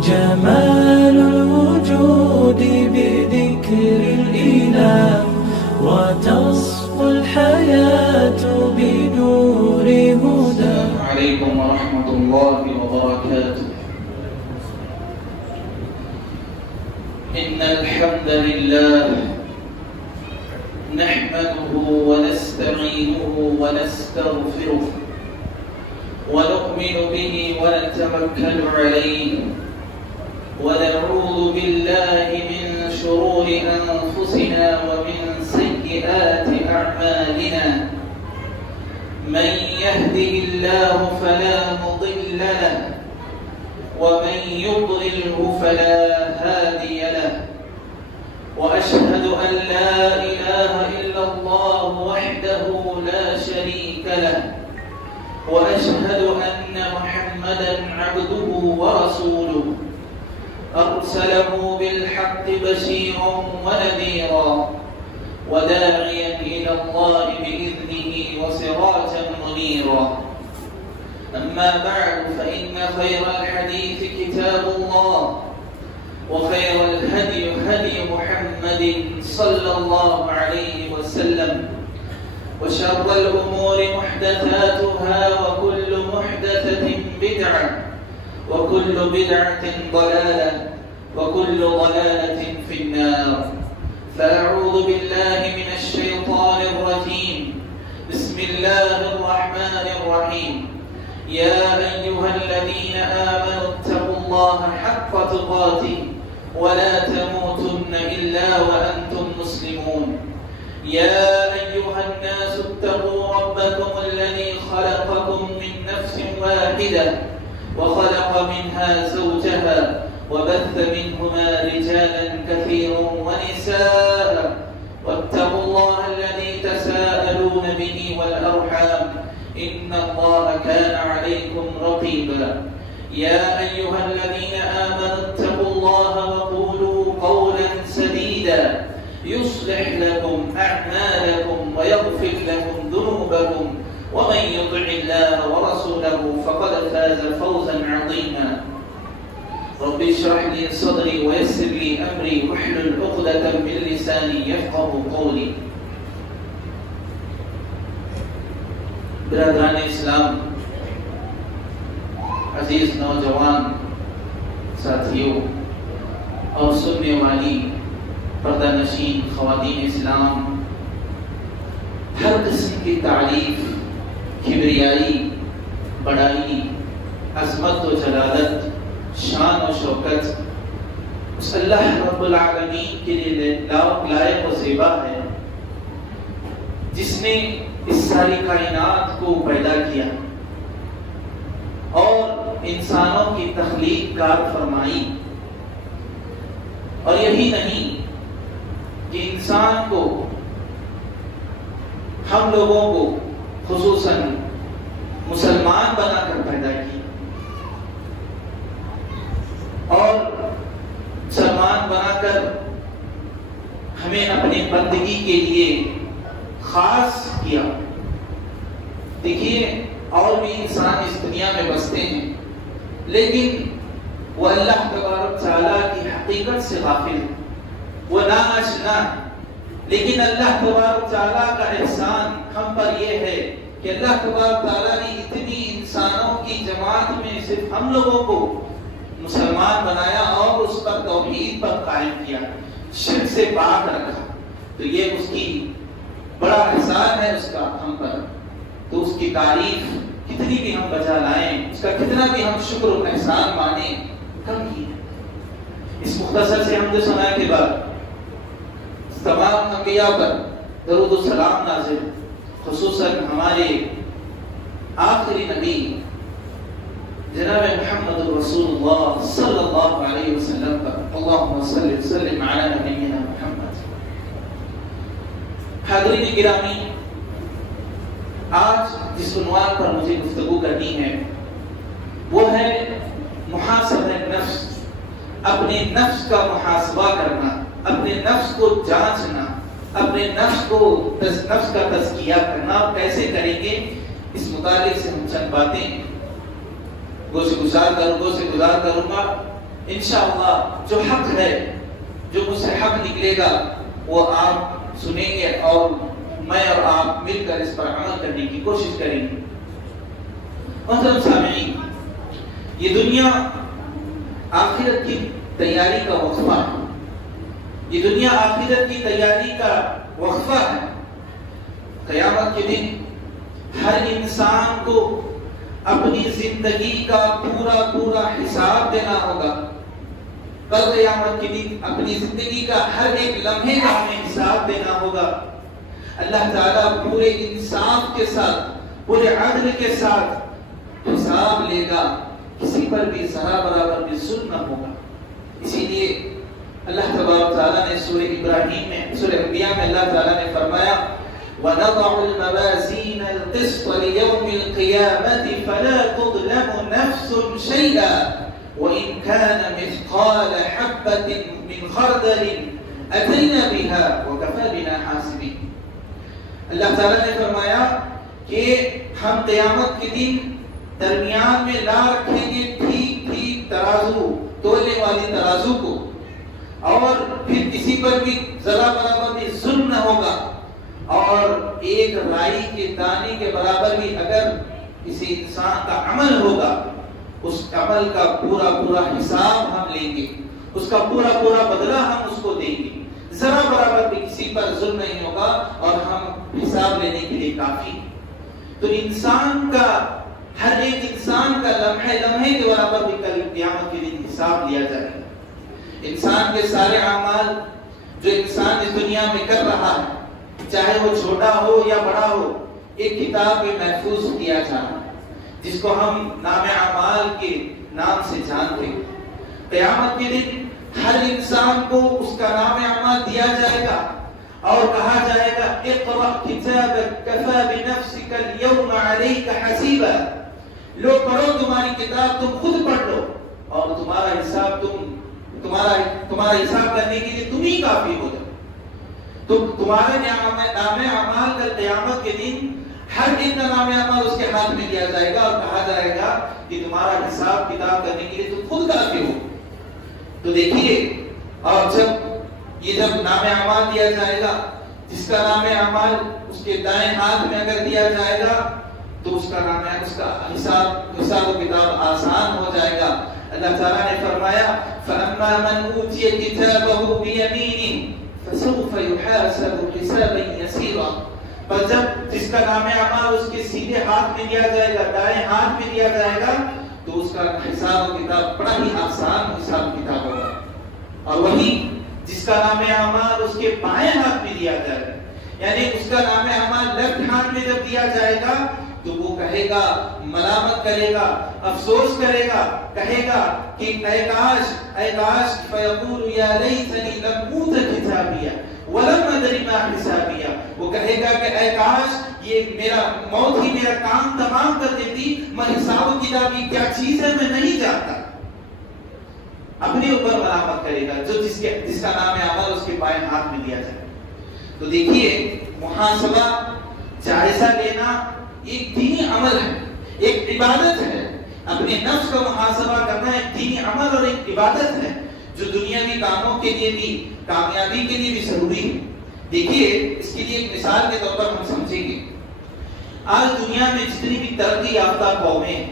جمال الوجود بذكر الإله وتصفو الحياة بنور هدى. عليكم ورحمة الله وبركاته. إن الحمد لله نحمده ونستعينه ونستغفره ونؤمن به ونتوكل عليه ونعوذ بالله من شرور أنفسنا ومن سيئات أعمالنا. من يهده الله فلا مضل له ومن يضلله فلا هادي له. وأشهد أن لا إله إلا الله وحده لا شريك له وأشهد أن محمدا عبده ورسوله أرسله بالحق بشيرا ونذيرا وداعيا إلى الله بإذنه وسراجا منيرا. أما بعد فإن خير الحديث كتاب الله وخير الهدي هدي محمد صلى الله عليه وسلم وشر الأمور محدثاتها وكل محدثة بدعة وكل بدعة ضلالة وكل ضلالة في النار. فأعوذ بالله من الشيطان الرجيم. بسم الله الرحمن الرحيم. يا أيها الذين آمنوا اتقوا الله حق تقاته ولا تموتن إلا وأنتم مسلمون. يا أيها الناس اتقوا ربكم الذي خلقكم من نفس واحدة وخلق منها زوجها وبث منهما رجالا كثيرا ونساء واتقوا الله الذي تساءلون به والأرحام إن الله كان عليكم رقيبا. يا أيها الذين آمنوا اتقوا الله وقولوا قولا سديدا يصلح لكم أعمالكم ويغفر لكم ذنوبكم ومن يطع الله ورسوله فقد فاز فوزا عظيما. رب اشرح لي صدري ويسر لي أمري واحلل عقدة من لساني يفقهوا قولي. برادران اسلام، عزیز نوجوان ساتھیوں اور سننے والی پردہ نشین خواتین اسلام، ہر قسم کی تعریف، کبریائی، بڑائی، عظمت و جلالت، شان و شوکت اس اللہ رب العالمین کے لیے لائق و زیبا ہے جس نے اس ساری کائنات کو پیدا کیا اور انسانوں کی تخلیق کار فرمائی. اور یہی نہیں کہ انسان کو، ہم لوگوں کو خصوصاً مسلمان بنا کر پیدا کیا اور مسلمان بنا کر ہمیں اپنی بندگی کے لیے خاص کیا. دیکھیے، اور بھی انسان اس دنیا میں بستے ہیں لیکن وہ اللہ تبارک تعالیٰ کی حقیقت سے غافل ہے، وہ ناآشنا. لیکن اللہ تبارک تعالیٰ کا احسان ہم پر یہ ہے کہ اللہ تبارک تعالیٰ نے اتنی انسانوں کی جماعت میں صرف ہم لوگوں کو مسلمان بنایا اور اس پر توحید پر قائم کیا، شرک سے پاک رکھا. تو یہ اس کی بڑا احسان ہے اس کا ہم پر. تو اس کی تعریف کتنی بھی ہم بجا لائیں، اس کا کتنا بھی ہم شکر و احسان مانیں، کم ہی ہے. اس مختصر سے حمد و ثنا کے بعد تمام انبیاء پر درود و سلام نازل، خصوصاً ہمارے آخری نبی جناب محمد رسول اللہ صلی اللہ علیہ وسلم پر. اللہم صلی وسلم علی نبینا محمد. حاضرین گرامی، آج جس عنوان پر مجھے گفتگو کرنی ہے وہ ہے محاسبہ نفس. اپنے نفس کا محاسبہ کرنا، اپنے نفس کو جانچنا، اپنے نفس کا تزکیہ کرنا. کیسے کریں گے اس متعلق سے ہم چند باتیں گزار کروں گا. انشاءاللہ جو حق ہے، جو مجھ سے حق نکلے گا وہ آپ سنیں گے اور میں اور آپ مل کر اس پر عمل کرنے کی کوشش کریں گے۔ محترم سامعین، یہ دنیا آخرت کی تیاری کا وقفہ ہے، یہ دنیا آخرت کی تیاری کا وقفہ ہے۔ قیامت کے دن ہر انسان کو اپنی زندگی کا پورا حساب دینا ہوگا۔ کل قیامت کے دن اپنی زندگی کا ہر ایک لمحے کا ہمیں حساب دینا ہوگا۔ اللہ تعالیٰ پورے انصاف کے ساتھ، پورے عدل کے ساتھ حساب لے گا، کسی پر بھی ذرا برابر بھی ظلم نہ ہوگا۔ اسی لیے اللہ تبارک تعالیٰ نے سورہ ابراہیم میں، سورہ انبیاء میں اللہ تعالیٰ نے فرمایا وَنَضَعُ الْمَوَازِينَ الْقِسْطَ لِيَوْمِ الْقِيَامَةِ فَلَا تُظْلَمُ نَفْسٌ شَيْئًا وَإِنْ كَانَ مِثْقَالَ حَبَّةٍ مِّنْ خَرْدَلٍ أَتَيْنَا بِهَا وَكَفَىٰ بِنَا حَاسِبِينَ۔ اللہ تعالیٰ نے فرمایا کہ ہم قیامت کے دن درمیان میں لا رکھیں گے ٹھیک ترازو، تولنے والی ترازو کو، اور پھر کسی پر بھی ذرا برابر بھی ظلم نہ ہوگا، اور ایک رائی کے دانے کے برابر بھی اگر کسی انسان کا عمل ہوگا، اس عمل کا پورا حساب ہم لیں گے، اس کا پورا بدلہ ہم اس کو دیں گے، ذرا برابر بھی کسی پر ظلم نہیں ہوگا، اور ہم حساب لینے کے لیے کافی۔ تو انسان کا، ہر ایک انسان کا لمحے کے برابر بھی کل قیامت کے دن حساب لیا جائے گا۔ انسان کے سارے اعمال جو انسان اس دنیا میں کر رہا ہے، چاہے وہ چھوٹا ہو یا بڑا ہو، ایک کتاب میں محفوظ کیا جا رہا ہے، جس کو ہم نام اعمال کے نام سے جانتے ہیں۔ قیامت کے دن ہر انسان کو اس کا نام اعمال دیا جائے گا اور کہا جائے گا اقرأ کتابک کفی بنفسک اليوم علیک حسیبا، لو پڑھو تمہاری کتاب، تم خود پڑھ لو، اور تمہارا حساب تمہارا حساب کرنے کے لیے تم ہی کافی ہو جاؤ۔ تو تمہارے نام اعمال کا قیامت کے دن ہر دن کا نام اعمال اس کے ہاتھ میں دیا جائے گا اور کہا جائے گا کہ تمہارا حساب کتاب کرنے کے لیے تم خود کافی ہو۔ تو دیکھیے، اور جب نام اعمال دیا جائے گا، جس کا نام اعمال اس کے دائیں ہاتھ میں اگر دیا جائے گا تو اس کا حساب و کتاب آسان ہو جائے گا۔ اللہ تعالیٰ نے فرمایا فَأَمَّا مَنْ أُوتِيَ كِتَابَهُ بِيَمِينِهِ فَسَوْفَ يُحَاسَبُ حِسَابًا يَسِيرًا، پر جب جس کا نام اعمال اس کے سیدھے ہاتھ میں دیا جائے گا، دائیں ہاتھ میں دیا جائے گا، تو اس کا حساب و کتاب بڑا ہی آسان حساب و کتاب ہوگا۔ اور وہی جس کا نام اعمال اس کے بائیں ہاتھ میں دیا جائے گا، یعنی اس کا نام اعمال لیفٹ ہاتھ میں جب دیا جائے گا تو وہ کہے گا، ملامت کرے گا، افسوس کرے گا، کہے گا کہ اے کاش فیقول یا لیتنی لم اوت کتابیہ ولم ادری ما حسابیہ، وہ کہے گا کہ اے کاش یہ میرا موت ہی میرا کام تمام کر دیتی، میں حساب و کتاب کی کیا چیز ہے میں نہیں جانتا۔ اپنے اوپر ملامت کرے گا جس کا نام اعمال اس کے بائیں ہاتھ میں دیا جائے۔ تو دیکھیے، محاسبہ، جائزہ لینا ایک دینی عمل ہے، ایک عبادت ہے۔ اپنے نفس کا محاسبہ کرنا ایک دینی عمل اور ایک عبادت ہے جو دنیاوی کاموں کے لیے بھی، کامیابی کے لیے بھی ضروری ہے۔ دیکھیے، اس کے لیے ایک مثال کے طور پر ہم سمجھیں گے، آج دنیا میں جتنی بھی ترقی یافتہ قومیں،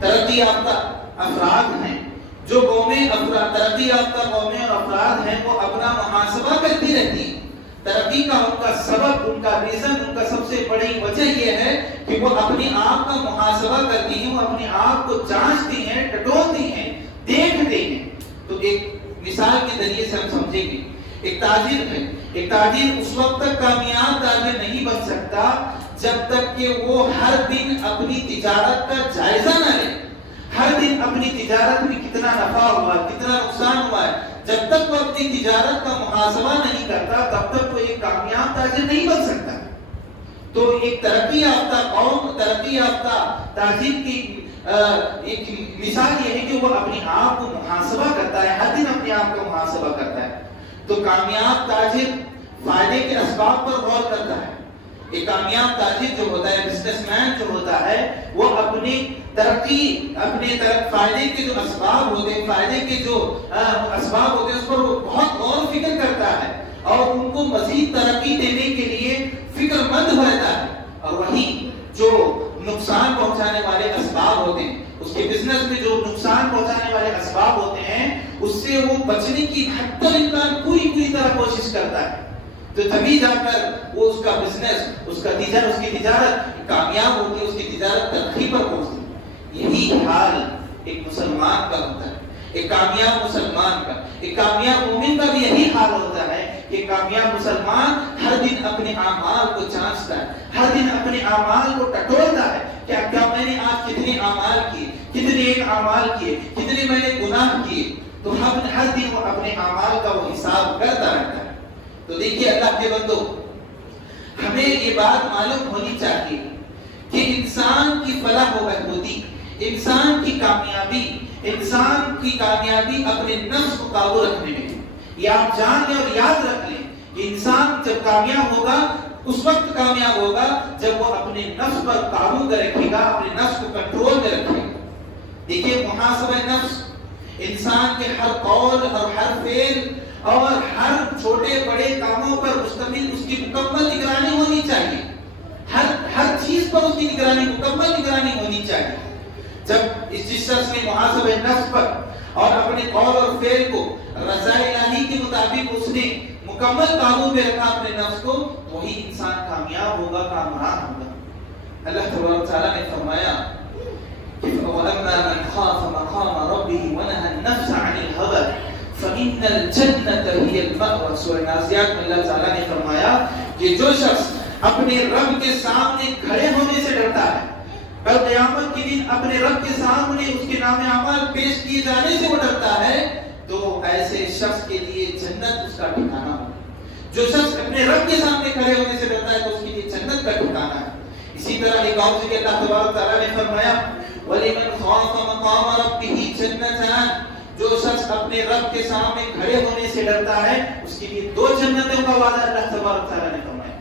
ترقی یافتہ افراد ہیں، جو قومیں ترقی یافتہ قومیں اور افراد ہیں، وہ اپنا محاسبہ کرتی رہتی ہیں۔ ترقی کا ان کا سبب، ان کا ریزن، ان کا سب سے بڑی وجہ یہ ہے کہ وہ اپنے آپ کا محاسبہ کرتی ہیں، وہ اپنے آپ کو جانچتی ہیں، ٹٹولتی ہیں، دیکھتے ہیں۔ تو ایک مثال کے ذریعے سے ہم سمجھیں گے، ایک تاجر اس وقت تک کامیاب تاجر نہیں بن سکتا جب تک کہ وہ ہر دن اپنی تجارت کا جائزہ نہ لے، ہر دن اپنی تجارت میں کتنا نفع ہوا، کتنا نقصان ہوا ہے، جب تک وہ اپنی تجارت کا محاسبہ نہیں کرتا تب تک وہ ایک کامیاب تاجر نہیں بن سکتا۔ تو ایک ترقی یافتہ قوم، ترقی یافتہ تاجر کی ایک مثال یہ ہے کہ وہ اپنے آپ کو محاسبہ کرتا ہے، ہر دن اپنے آپ کا محاسبہ کرتا ہے۔ تو کامیاب تاجر فائدے کے اسباب پر غور کرتا ہے، ایک کامیاب تاجر جو ہوتا ہے، بزنس مین جو ہوتا ہے، وہ اپنی ترقی، اپنے فائدے کے جو اسباب ہوتے ہیں، فائدے کے جو اسباب ہوتے ہیں، اس پر وہ بہت غور و فکر کرتا ہے اور ان کو مزید ترقی دینے کے لیے فکر مند رہتا ہے. اور وہی جو نقصان پہنچانے والے اسباب ہوتے ہیں، اس کے بزنس میں جو نقصان پہنچانے والے اسباب ہوتے ہیں، اس سے وہ بچنے کی حتی الامکان پوری طرح کوشش کرتا ہے. تو تبھی جا کر وہ اس کا بزنس، اس کی تجارت کامیاب ہوتی ہے، اس کی تجارت ترقی پر پہنچتی ہے. یہی حال ایک مسلمان کا ہوتا ہے، ایک کامیاب مسلمان کا، ایک کامیاب مومن کا بھی یہی حال ہوتا ہے کہ کامیاب مسلمان ہر دن اپنے اعمال کو جانچتا ہے، ہر دن اپنے اعمال کو ٹٹولتا ہے. کیا میں نے آج کتنے اعمال کیے، کتنے ایک اعمال کیے، کتنے میں نے گناہ کیے. تو ہر دن وہ اپنے اعمال کا وہ حساب کرتا رہتا ہے. تو دیکھیے اللہ کے بندو، ہمیں یہ بات معلوم ہونی چاہیے کہ انسان کی فلاح و بہبودی، انسان کی کامیابی اپنے نفس کو قابو رکھنے میں. یہ آپ جان لیں اور یاد رکھ لیں کہ انسان جب کامیاب ہوگا اس وقت کامیاب ہوگا جب وہ اپنے نفس پر قابو رکھے گا، اپنے نفس کو کنٹرول میں رکھے گا. دیکھیے محاسبہ نفس، انسان کے ہر قول اور ہر فعل اور ہر چھوٹے بڑے کاموں پر مشتمل اس کی مکمل نگرانی ہونی چاہیے. ہر چیز پر اس کی مکمل نگرانی ہونی چاہیے. جب جس شخص نے محاسبہ نفس پر اور اپنے قول اور فعل کو رضا الہی کے مطابق اس نے مکمل قابو میں رکھا اپنے نفس کو، وہی انسان کامیاب ہوگا، کامران ہوگا. اللہ تبارک تعالیٰ نے فرمایا وَأَمَّا مَنْ خَافَ مَقَامَ رَبِّهِ وَنَهَى النَّفْسَ عَنِ الْهَوَىٰ فَإِنَّ الْجَنَّةَ هِيَ الْمَأْوَىٰ. سورہ نازعات میں اللہ تعالیٰ نے فرمایا کہ جو شخص اپنے رب کے سامنے کھڑے ہونے سے ڈرتا ہے، کل قیامت کے دن اپنے رب کے سامنے اس کے نام اعمال پیش کیے جانے سے وہ ڈرتا ہے، تو ایسے شخص کے لیے جنت اس کا ٹھکانہ ہوگا. جو شخص اپنے رب کے سامنے کھڑے ہونے سے ڈرتا ہے تو اس کے لیے جنت کا ٹھکانہ ہے. اسی طرح ایک اور جگہ اللہ تبارک تعالیٰ نے فرمایا وَلِمَنْ خَافَ مَقَامَ رَبِّهِ جَنَّتَانِ. جو شخص اپنے رب کے سامنے کھڑے ہونے سے ڈرتا ہے اس کے لیے 2 جنتوں کا وعدہ اللہ تبارک تعالیٰ نے فرمایا.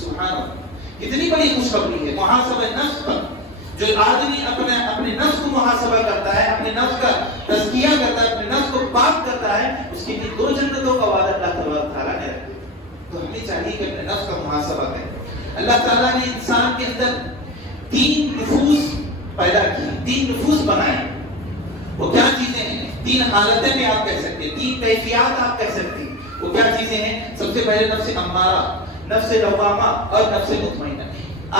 سبحان اللہ، کتنی بڑی خوشخبری ہے. محاسبہ نفس پر جو آدمی اپنے نفس کو محاسبہ کرتا ہے، اپنے نفس کا تزکیہ کرتا ہے، اپنے نفس کو پاک کرتا ہے، اس کے لیے 2 جنتوں کا وعدہ اللہ تبارک تعالیٰ نے رکھا. تو ہمیں چاہیے کہ اپنے نفس کا محاسبہ کریں. اللہ تعالیٰ نے انسان کے اندر 3 نفوس پیدا کی، 3 نفوس بنائے. وہ کیا چیزیں ہیں؟ 3 حالتیں بھی آپ کہہ سکتے ہیں، 3 کیفیات آپ کہہ سکتے ہیں. وہ کیا چیزیں ہیں؟ سب سے پہلے نفس امارہ، نفس لوامہ اور نفس مطمئنہ.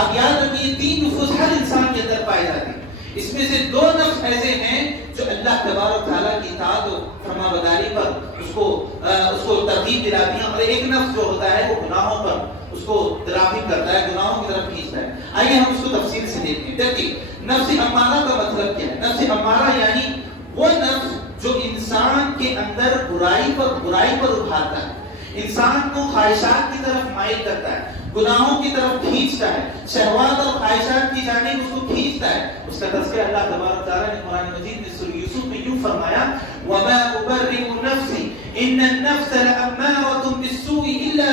آپ یاد رکھیے 3 نفوس ہر انسان کے اندر پائے جاتے ہیں. اس میں سے 2 نفس ایسے ہیں جو اللہ تبارک تعالیٰ کی اطاعت و فرمانبرداری پر اس کو ترغیب دلاتی ہیں، اور ایک نفس جو ہوتا ہے وہ گناہوں پر اس کو ترغیب کرتا ہے، گناہوں کی طرف کھینچتا ہے. آئیے ہم اس کو تفصیل سے دیکھیں. دیکھیے نفس امارہ کا مطلب کیا ہے؟ نفس امارہ یعنی وہ نفس جو انسان کے اندر برائی پر ابھارتا ہے، انسان کو خواہشات کی طرف مائل کرتا ہے، گناہوں کی طرف کھینچتا ہے، شہوات اور خواہشات کی جانب اس کو کھینچتا ہے. اس کا تذکرہ اللہ تبارک تعالیٰ نے قرآن مجید میں سورہ یوسف میں یوں فرمایا وَمَا أُبَرِّئُ نَفْسِي إِنَّ النَّفْسَ لَأَمَّارَةٌ بِالسُّوءِ إِلَّا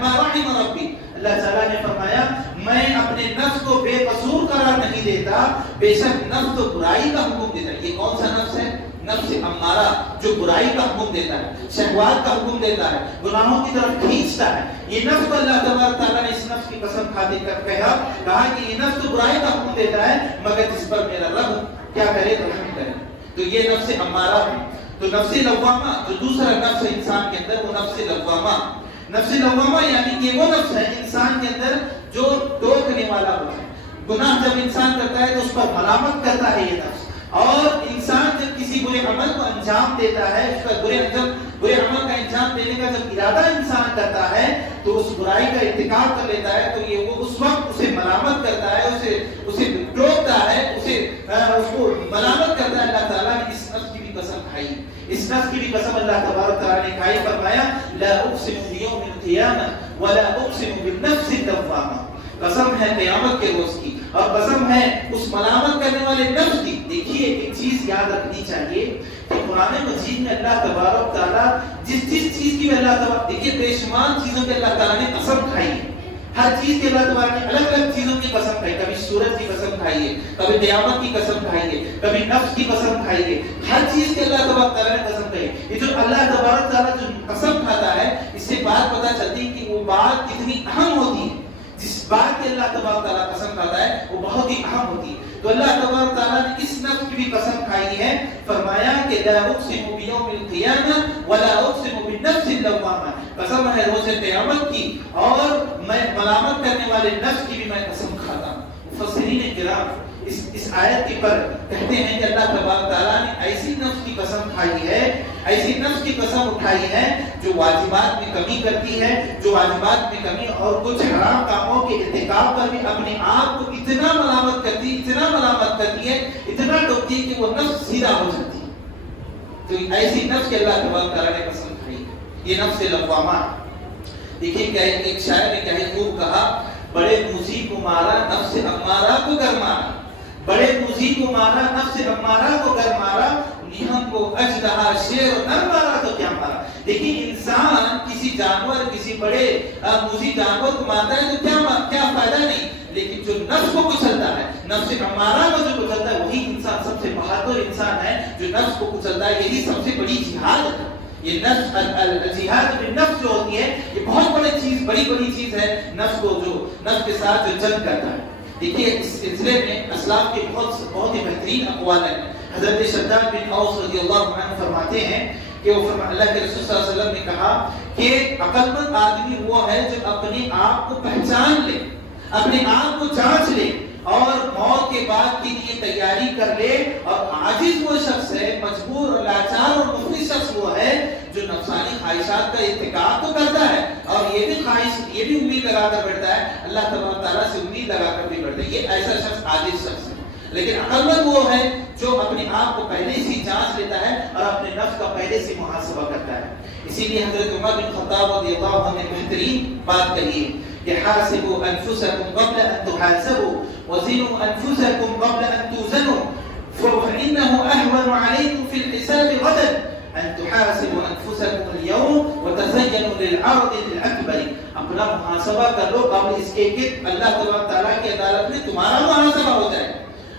مَا رَحِمَ رَبِّي. اللہ تعالیٰ نے فرمایا میں اپنے نفس کو بے قصور قرار نہیں دیتا، بے شک نفس تو برائی کا حکم دیتا ہے. یہ کون سا نفس ہے؟ نفس امارہ، جو برائی کا حکم دیتا ہے، شہوات کا حکم دیتا ہے، گناہوں کی طرف کھینچتا ہے. یہ نفس کو اللہ تبارک تعالیٰ نے اس نفس کی قسم کھاتے کر کہا کہ یہ نفس تو برائی کا حکم دیتا ہے مگر جس پر میرا رب کیا کرے تو رحم کرے. تو یہ نفس امارہ ہے. تو نفس لوامہ جو دوسرا نفس ہے انسان کے اندر، وہ نفس لوامہ. نفس لوامہ یعنی کہ وہ نفس ہے انسان کے اندر جو ٹوکنے والا ہوتا ہے. گناہ جب انسان کرتا ہے تو اس پر ملامت کرتا ہے یہ نفس. اور انسان جب کسی برے عمل کو انجام دیتا ہے، اس کا برے عمل کا انجام دینے کا جب ارادہ انسان کرتا ہے تو اس برائی کا ارتکاب کر لیتا ہے، تو یہ وہ اس وقت اسے ملامت کرتا ہے، اسے ٹوکتا ہے، اس کو ملامت کرتا ہے. اللہ تعالیٰ نے اس نفس کی بھی قسم کھائی، اس نفس کی بھی قسم اللہ تبارک تعالیٰ نے کھائی. فرمایا لا اقسم بیوم القیامہ ولا اقسم بالنفس اللوامہ. قسم ہے قیامت کے روز کی اور قسم ہے اس ملامت کرنے والے نفس کی. دیکھیے ایک چیز یاد رکھنی چاہیے کہ قرآن مجید میں اللہ تبارک تعالیٰ جس چیز کی اللہ تبارک، دیکھیے بے شمار چیزوں کے اللہ تعالیٰ نے قسم کھائی ہے. ہر چیز کے اللہ تبارک نے الگ الگ چیزوں کی قسم کھائی. کبھی سورج کی قسم کھائی ہے, کبھی قیامت کی قسم کھائی ہے, کبھی نفس کی قسم کھائی ہے. ہر چیز کے اللہ تبارک تعالیٰ نے قسم کھائی. یہ جو اللہ تبارک تعالیٰ جو قسم کھاتا ہے, اس سے بات پتہ چلتی ہے کہ وہ بات کتنی اہم ہوتی ہے. جس بات کے اللہ تبارک تعالیٰ قسم کھاتا ہے وہ بہت ہی اہم ہوتی ہے. تو اللہ تبارک تعالیٰ نے اس نفس کی بھی قسم کھائی ہے. فرمایا کہ لا اقسم بیوم القیامہ ولا اقسم بالنفس اللوامہ, قسم ہے روز قیامت کی اور میں ملامت کرنے والے نفس کی بھی میں قسم کھاتا ہوں. مفسرین کرام اس آیت کے پر کہتے ہیں کہ اللہ تبارک تعالیٰ نے ایسی نفس کی قسم کھائی ہے, ایسی نفس کی قسم اٹھائی ہے جو واجبات میں کمی کرتی ہے, جو واجبات میں کمی اور کچھ حرام کاموں کے ارتکاب پر بھی اپنے آپ کو اتنا ملامت کرتی ہے, اتنا ڈوبتی ہے کہ وہ نفس سیدھا ہو جاتی ہے. تو ایسی نفس کے اللہ تبارک تعالیٰ نے قسم کھائی ہے. یہ نفس لوامہ. دیکھیں کیا ایک شاعر نے کیا خوب کہا, بڑے موذی کو مارا نفس امارہ کو گر مارا, بڑے موذی کو مارا نفس امارہ کو گر مارا, نیہم کو اجدہا شیر و نر مارا تو کیا مارا. لیکن انسان کسی جانور, کسی بڑے موذی جانور کو مارتا ہے تو کیا فائدہ نہیں, لیکن جو نفس کو کچلتا ہے, نفس امارہ کو جو کچلتا ہے, وہی انسان سب سے بہادر انسان ہے جو نفس کو کچلتا ہے. یہی سب سے بڑی جہاد ہے. یہ نفس الجہاد بالنفس جو ہوتی ہے, یہ بہت بڑی چیز ہے. نفس کو جو نفس کے ساتھ جو جنگ کرتا ہے. دیکھیے اس سلسلے میں اسلاف کے بہت ہی بہترین اقوال ہیں. حضرت شداد بن اوس رضی اللہ عنہ فرماتے ہیں کہ وہ اللہ کے رسول صلی اللہ علیہ وسلم نے کہا کہ عقل مند آدمی وہ ہے جو اپنے آپ کو پہچان لے, اپنے آپ کو جانچ لے اور موت کے بعد کے لیے تیاری کر لے. اور عاجز وہ شخص ہے, مجبور اور لاچار اور مفلس شخص وہ ہے جو نفسانی خواہشات کا ارتکاب تو کرتا ہے اور یہ بھی امید لگا کر بیٹھتا ہے, اللہ تبارک تعالیٰ سے امید لگا کر بھی بیٹھتا ہے. یہ ایسا شخص عاجز شخص ہے. لیکن عقل مند وہ ہے جو اپنے آپ کو پہلے سے جانچ لیتا ہے اور اپنے نفس کا پہلے سے محاسبہ کرتا ہے. اسی لیے حضرت عمر بن خطاب رضی اللہ عنہ نے بہترین بات کہی ہے کہ حاسبوا انفسکم قبل ان تحاسبوا وزنوا انفسکم قبل ان توزنوا فإنه أهون عليكم في الحساب غدا ان تحاسبوا انفسکم اليوم وتزینوا للعرض الاکبر. اپنا محاسبہ کر لو قبل اس کے کہ اللہ تبارک تعالیٰ کی عدالت میں تمہارا محاسبہ ہو جائے.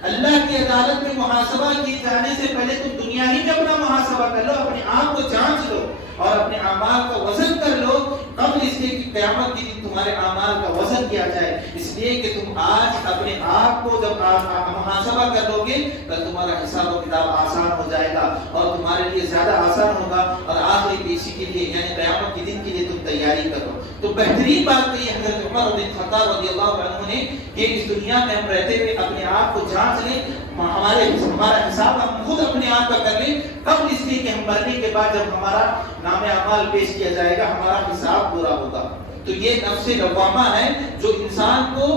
اللہ کی عدالت میں محاسبہ کیے جانے سے پہلے تم دنیا ہی میں اپنا محاسبہ کر لو, اپنے آپ کو جانچ لو اور اپنے اعمال کا وزن کر لو قبل اس کے کہ قیامت کے دن تمہارے اعمال کا وزن کیا جائے. اس لیے کہ تم آج اپنے آپ کو جب محاسبہ کر لو گے تو تمہارا حساب و کتاب آسان ہو جائے گا اور تمہارے لیے زیادہ آسان ہوگا اور آخری پیشی کے لیے یعنی قیامت کے دن کے لیے تم تیاری کرو. تو بہترین بات کہی حضرت عمر بن خطاب رضی اللہ عنہ نے کہ اس دنیا میں ہم رہتے ہوئے اپنے آپ کو جانچ لیں, ہمارا حساب ہم خود اپنے آپ کا کر لیں قبل اس لیے کہ ہم مرنے کے بعد جب ہمارا نام اعمال پیش کیا جائے گا ہمارا حساب پورا ہوگا. تو یہ نفس لوامہ ہے جو انسان کو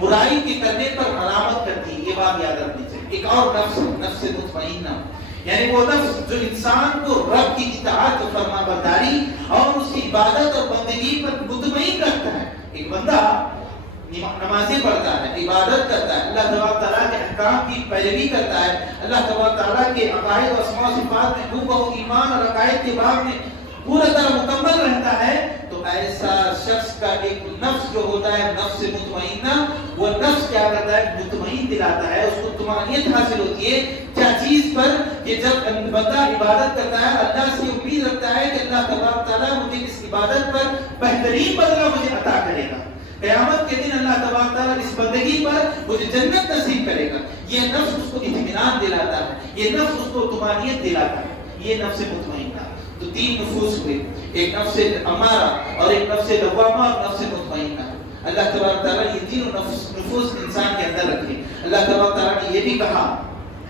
برائی کے کرنے پر علامت کرتی ہے. یہ بات یاد رکھنی چاہیے. ایک اور نفس, نفس مطمئنہ, یعنی وہ نفس جو انسان کو رب کی اطاعت و فرما برداری اور اس کی عبادت اور بندگی پر مطمئن رکھتا ہے. ایک بندہ نمازیں پڑھتا ہے, عبادت کرتا ہے, اللہ تبارک تعالیٰ کے احکام کی پیروی کرتا ہے, اللہ تبارک تعالیٰ کے عقائد و اسماء و صفات میں خوب ایمان اور عقائد کے باب میں پورا طرح مکمل رہتا ہے, تو ایسا شخص کا ایک نفس جو ہوتا ہے نفس مطمئنہ, وہ نفس کیا کرتا ہے مطمئن دلاتا ہے, اس کو طمانینت حاصل ہوتی ہے. کیا چیز پر کہ جب بندہ عبادت کرتا ہے اللہ سے امید رکھتا ہے کہ اللہ تبارک تعالیٰ مجھے اس عبادت پر بہترین بدلہ مجھے عطا کرے گا, قیامت کے دن اللہ تبارک تعالیٰ اس بندگی پر مجھے جنت نصیب کرے گا. یہ نفس اس کو اطمینان دلاتا ہے, یہ نفس اس کو طمانینت دلاتا ہے. یہ نفس مطمئنہ. تو تین نفوس ہوئے, ایک نفس امارہ اور ایک نفس لوامہ اور نفس مطمئنہ. اللہ تبارک تعالیٰ یہ تینوں نفوس انسان کے اندر رکھے. اللہ تبارک تعالیٰ نے یہ بھی کہا,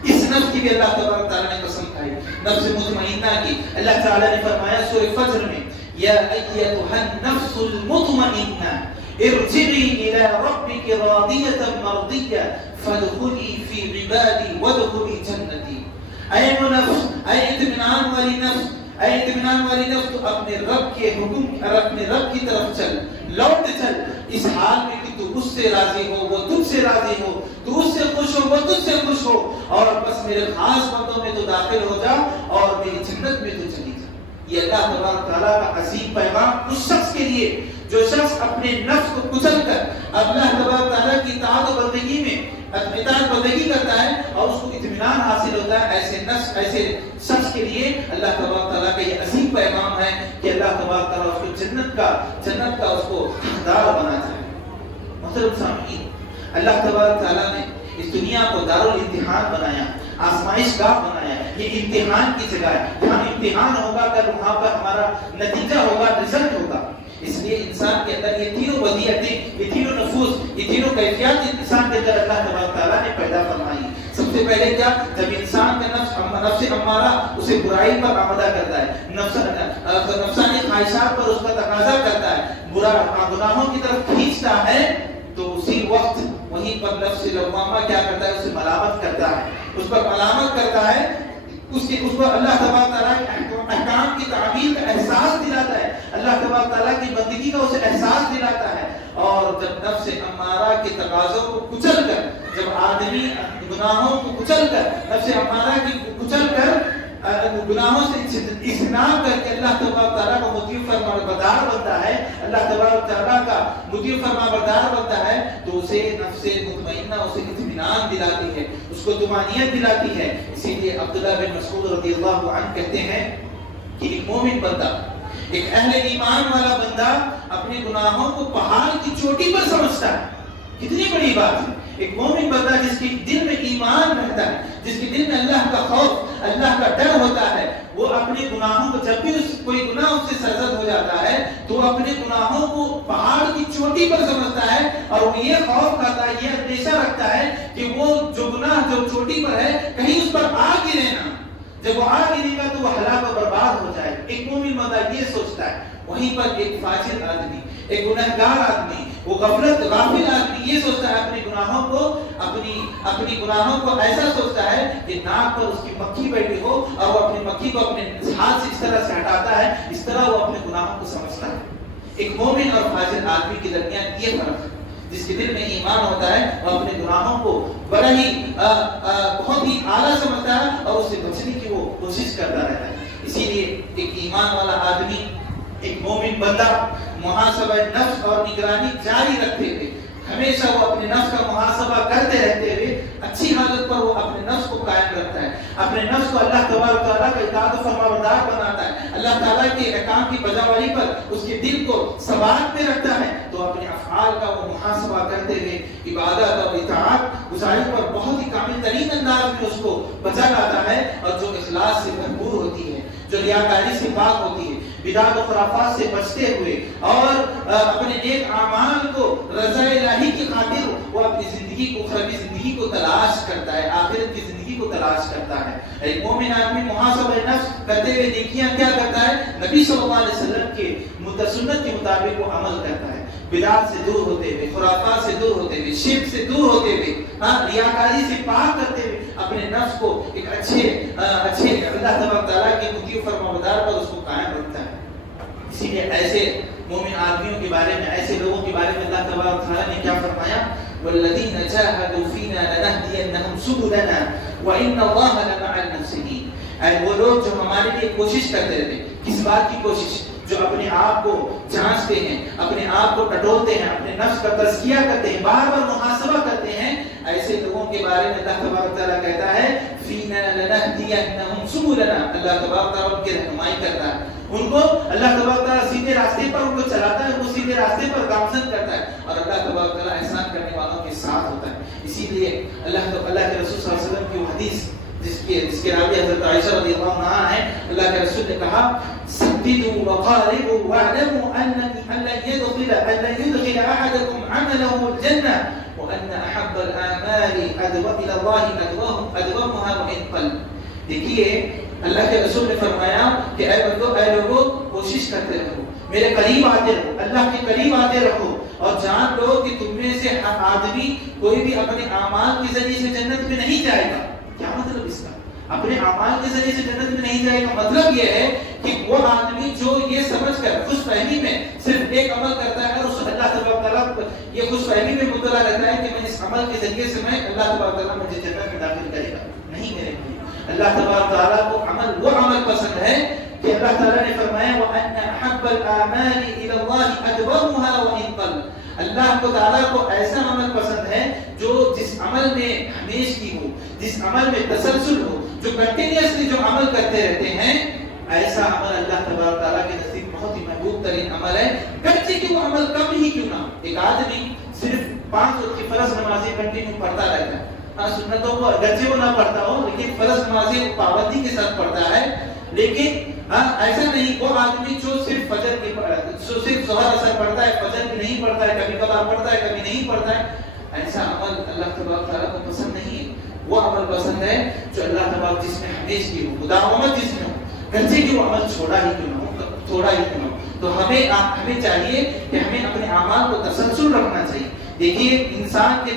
اس نفس کی بھی اللہ تبارک تعالیٰ نے قسم کھائی, نفس مطمئنہ کی. اللہ تعالیٰ نے فرمایا سورہ فجر میں, یا ایتھا النفس المطمئنہ ارجعی الی ربک راضیۃ مرضیہ فادخلی فی عبادی وادخلی جنتی. اے وہ نفس, اے اطمینان والی نفس, اے اطمینان والی نفس, تو اپنے رب کے حکم اور اپنے رب کی طرف چل, لوٹ چل اس حال میں کہ تو اس سے راضی ہو, وہ تجھ سے راضی ہو, تو اس سے خوش ہو, وہ تجھ سے خوش ہو, اور بس میرے خاص بندوں میں تو داخل ہو جا اور میری جنت میں تو چلی جا. یہ اللہ تبارک تعالیٰ کا عظیم پیغام اس شخص کے لیے جو شخص اپنے نفس کو کچل کر اللہ تبارک تعالیٰ کی اطاعت و بندگی میں اطاعت بندگی کرتا ہے اور اس کو اطمینان حاصل ہوتا ہے، ایسے شخص کے لیے اللہ تبارک تعالیٰ کا یہ عظیم پیغام ہے کہ اللہ تبارک تعالیٰ اس کو جنت کا اس کو حقدار بناتا ہے۔ محترم سامعین، اللہ تبارک تعالیٰ نے اس دنیا کو دارالامتحان بنایا، آزمائش گاہ بنایا، یہ امتحان کی جگہ ہے، یہاں امتحان ہوگا کل وہاں پر ہمارا نتیجہ ہوگا، رزلٹ ہوگا۔ اس لیے انسان کے اندر یہ تینوں بدیعتیں، یہ تینوں نفوس، یہ تینوں کیفیات انسان کے اندر اللہ تبارک تعالیٰ نے پیدا فرمائی۔ سب سے پہلے کیا؟ جب انسان کا نفس امارہ اسے برائی پر آمادہ کرتا ہے، نفسانی خواہشات پر اس کا تقاضا کرتا ہے، گناہوں کی طرف کھینچتا ہے، تو اسی وقت وہیں پر نفس لوامہ کیا کرتا ہے؟ اسے ملامت کرتا ہے، اس پر ملامت کرتا ہے، اس کو اللہ تبارک تعالیٰ کے احکام کی تعمیل کا احساس دلاتا ہے، اللہ تبارک تعالیٰ کی بندگی کا اسے احساس دلاتا ہے۔ اور جب نفس امارہ کے تقاضوں کو کچل کر، جب آدمی گناہوں کو کچل کر، نفس امارہ کی کچل کر گناہوں سے اجتناب کر کے اللہ تبارک تعالیٰ کا مطیع فرمانبردار بنتا ہے، اللہ تبارک تعالیٰ کا مطیع فرمانبردار بنتا ہے، تو اسے نفس مطمئنہ اسے اطمینان دلاتی ہے، اس کو طمانینت دلاتی ہے۔ اسی لیے عبداللہ بن مسعود رضی اللہ عنہ کہتے ہیں کہ ایک مومن بندہ، ایک اہل ایمان والا بندہ اپنے گناہوں کو پہاڑ کی چوٹی پر سمجھتا ہے۔ کتنی بڑی بات ہے! ایک مومن بندہ جس کے دل میں ایمان رہتا ہے، جس کے دل میں اللہ کا خوف، اللہ کا ڈر ہوتا ہے، وہ اپنے گناہوں کو، جب بھی کوئی گناہ اس سے سرزد ہو جاتا ہے تو وہ اپنے گناہوں کو پہاڑ کی چوٹی پر سمجھتا ہے، اور وہ یہ خوف کرتا ہے، یہ اندیشہ رکھتا ہے کہ وہ جو گناہ جو چوٹی پر ہے کہیں اس پر آ گرے نہ، جب وہ آ گرے گا تو وہ ہلاک و برباد ہو جائے۔ ایک مومن بندہ یہ سوچتا ہے۔ وہیں پر ایک فاجر آدمی، ایک گنہگار آدمی، وہ غافل آدمی یہ سوچتا ہے اپنے گناہوں کو ایسا سوچتا ہے کہ ناک پر اس کی مکھی بیٹھی ہو اور وہ اپنی مکھی کو اپنے ہاتھ سے اس طرح سے ہٹاتا ہے، اس طرح وہ اپنے گناہوں کو سمجھتا ہے۔ ایک مومن اور فاجر آدمی کے درمیان یہ فرق ہے، جس کے دل میں ایمان ہوتا ہے وہ اپنے گناہوں کو بڑا ہی بہت ہی اعلیٰ سمجھتا ہے اور اس سے بچنے کی وہ کوشش کرتا رہتا ہے۔ اسی لیے ایک ایمان والا آدمی، ایک مومن بندہ محاسبہ نفس اور نگرانی جاری رکھتے ہوئے، ہمیشہ وہ اپنے نفس کا محاسبہ کرتے رہتے ہوئے اچھی حالت پر وہ اپنے نفس کو قائم رکھتا ہے، اپنے نفس کو اللہ تبارک تعالیٰ کا اطاعت و فرمانبردار بناتا ہے، اللہ تعالیٰ کے احکام کی بجاوری پر اس کے دل کو ثبات میں رکھتا ہے، تو اپنے افعال کا وہ محاسبہ کرتے ہوئے عبادت اور اطاعت گزاری پر بہت ہی کامل ترین انداز میں اس کو بچا لاتا ہے، اور جو اخلاص سے بھرپور ہوتی ہے، جو ریاکاری سے پاک ہوتی ہے، بدعت و خرافات سے بچتے ہوئے اور اپنے نیک اعمال کو رضا الہی کی خاطر وہ اپنی زندگی کو، اخروی زندگی کو تلاش کرتا ہے، آخرت کی زندگی کو تلاش کرتا ہے۔ ایک مومن آدمی محاسبہ نفس کرتے ہوئے نیکیاں کیا کرتا ہے؟ نبی صلی اللہ علیہ وسلم کے سنت کے مطابق وہ عمل کرتا ہے، بدعت سے دور ہوتے ہوئے، خرافات سے دور ہوتے ہوئے، شرک سے دور ہوتے ہوئے، ریاکاری سے پاک کرتے ہوئے اپنے نفس کو ایک اچھے اللہ تبارک تعالیٰ کی مطیع فرمانبردار پر اس کو قائم رکھتا ہے۔ اسی لیے ایسے مومن آدمیوں کے بارے میں، ایسے لوگوں کے بارے میں اللہ تبارک تعالیٰ نے کیا فرمایا؟ والذین جاہدوا فینا لنہدینہم سبلنا وان اللہ لمع المحسنین۔ وہ لوگ جو ہمارے لیے کوشش کرتے رہتے، کس بات کی کوشش؟ جو اپنے آپ کو جانچتے ہیں، اپنے آپ کو ٹٹولتے ہیں، اپنے نفس کا تزکیہ کرتے ہیں، بار بار محاسبہ کرتے ہیں، ایسے لوگوں کے بارے میں اللہ تبارک تعالیٰ کہتا ہے فینا لنہدینہم سبلنا۔ اللہ تبارک تعالیٰ ان کی رہنمائی کرتا ہے، ان کو اللہ تبارک تعالیٰ سیدھے راستے پر ان کو چلاتا ہے، وہ سیدھے راستے پر گامزن کرتا ہے، اور اللہ تبارک تعالیٰ احسان کرنے والوں کے ساتھ ہوتا ہے۔ اسی لیے اللہ کے رسول صلی اللہ علیہ وسلم کی وہ حدیث جس کے راوی حضرت عائشہ رضی اللہ عنہا ہے، اللہ کے رسول نے کہا سددوا وقاربوا واعلموا ان لن يدخل احدكم عمله الجنه وان احب الاعمال الى الله ادومها وان قل۔ دیکھیے اللہ کے رسول نے فرمایا کہ اے بندو، اے لوگوں، کوشش کرتے رہو، میرے قریب آتے رہو، اللہ کے قریب آتے رہو، اور جان لو کہ تم میں سے ہر آدمی کوئی بھی اپنے اعمال کے ذریعے سے جنت میں نہیں جائے گا۔ کیا مطلب اس کا؟ اپنے اعمال کے ذریعے سے جنت میں نہیں جائے گا، مطلب یہ ہے کہ وہ آدمی جو یہ سمجھ کر خوش فہمی میں صرف ایک عمل کرتا ہے اور اس اللہ تبارک تعالیٰ یہ خوش فہمی میں مبتلا رہتا ہے کہ میں اس عمل کے ذریعے سے میں اللہ تبارک تعالیٰ مجھے جنت میں داخل کرے گا، نہیں میرے بھائی۔ اللہ تبارک تعالیٰ کو وہ عمل پسند ہے کہ اللہ اللہ تعالیٰ نے فرمایا وَأَنَّ أَحَبَّ الْأَعْمَالِ إِلَى اللَّهِ أَدْوَمُهَا وَإِن قَلَّ، اللہ کو تعالیٰ کو ایسا عمل پسند ہے جو جس عمل میں ہمیشگی ہو، جس عمل میں تسلسل ہو، جو کنٹینیوسلی جو عمل کرتے رہتے ہیں، ایسا عمل اللہ تبارک تعالیٰ کے نزدیک بہت ہی محبوب ترین عمل ہے، گرچہ کہ وہ عمل کم ہی کیوں نہ. ایک آدمی صرف 5 وقت کی فرض نمازیں کنٹینیو پڑھتا رہتا ہے، سنتوں کو گرچہ وہ نہ پڑھتا ہو لیکن فرض نمازیں پابندی کے ساتھ پڑھتا ہے، لیکن ایسا نہیں وہ آدمی جو صرف فجر کی صرف ظہر اثر پڑھتا ہے، فجر کی نہیں پڑھتا ہے، کبھی کبھار پڑھتا ہے کبھی نہیں پڑھتا ہے، ایسا عمل اللہ تبارک تعالیٰ کو پسند نہیں ہے. وہ عمل پسند ہے جو اللہ تبارک جس میں ہمیشگی ہو، مداومت جس میں ہو، گرچہ کہ وہ عمل چھوڑا ہی کیوں نہ ہو، تھوڑا ہی کیوں نہ ہو. تو ہمیں چاہیے کہ ہمیں اپنے اعمال کو تسلسل رکھنا چاہیے. دیکھیے انسان کے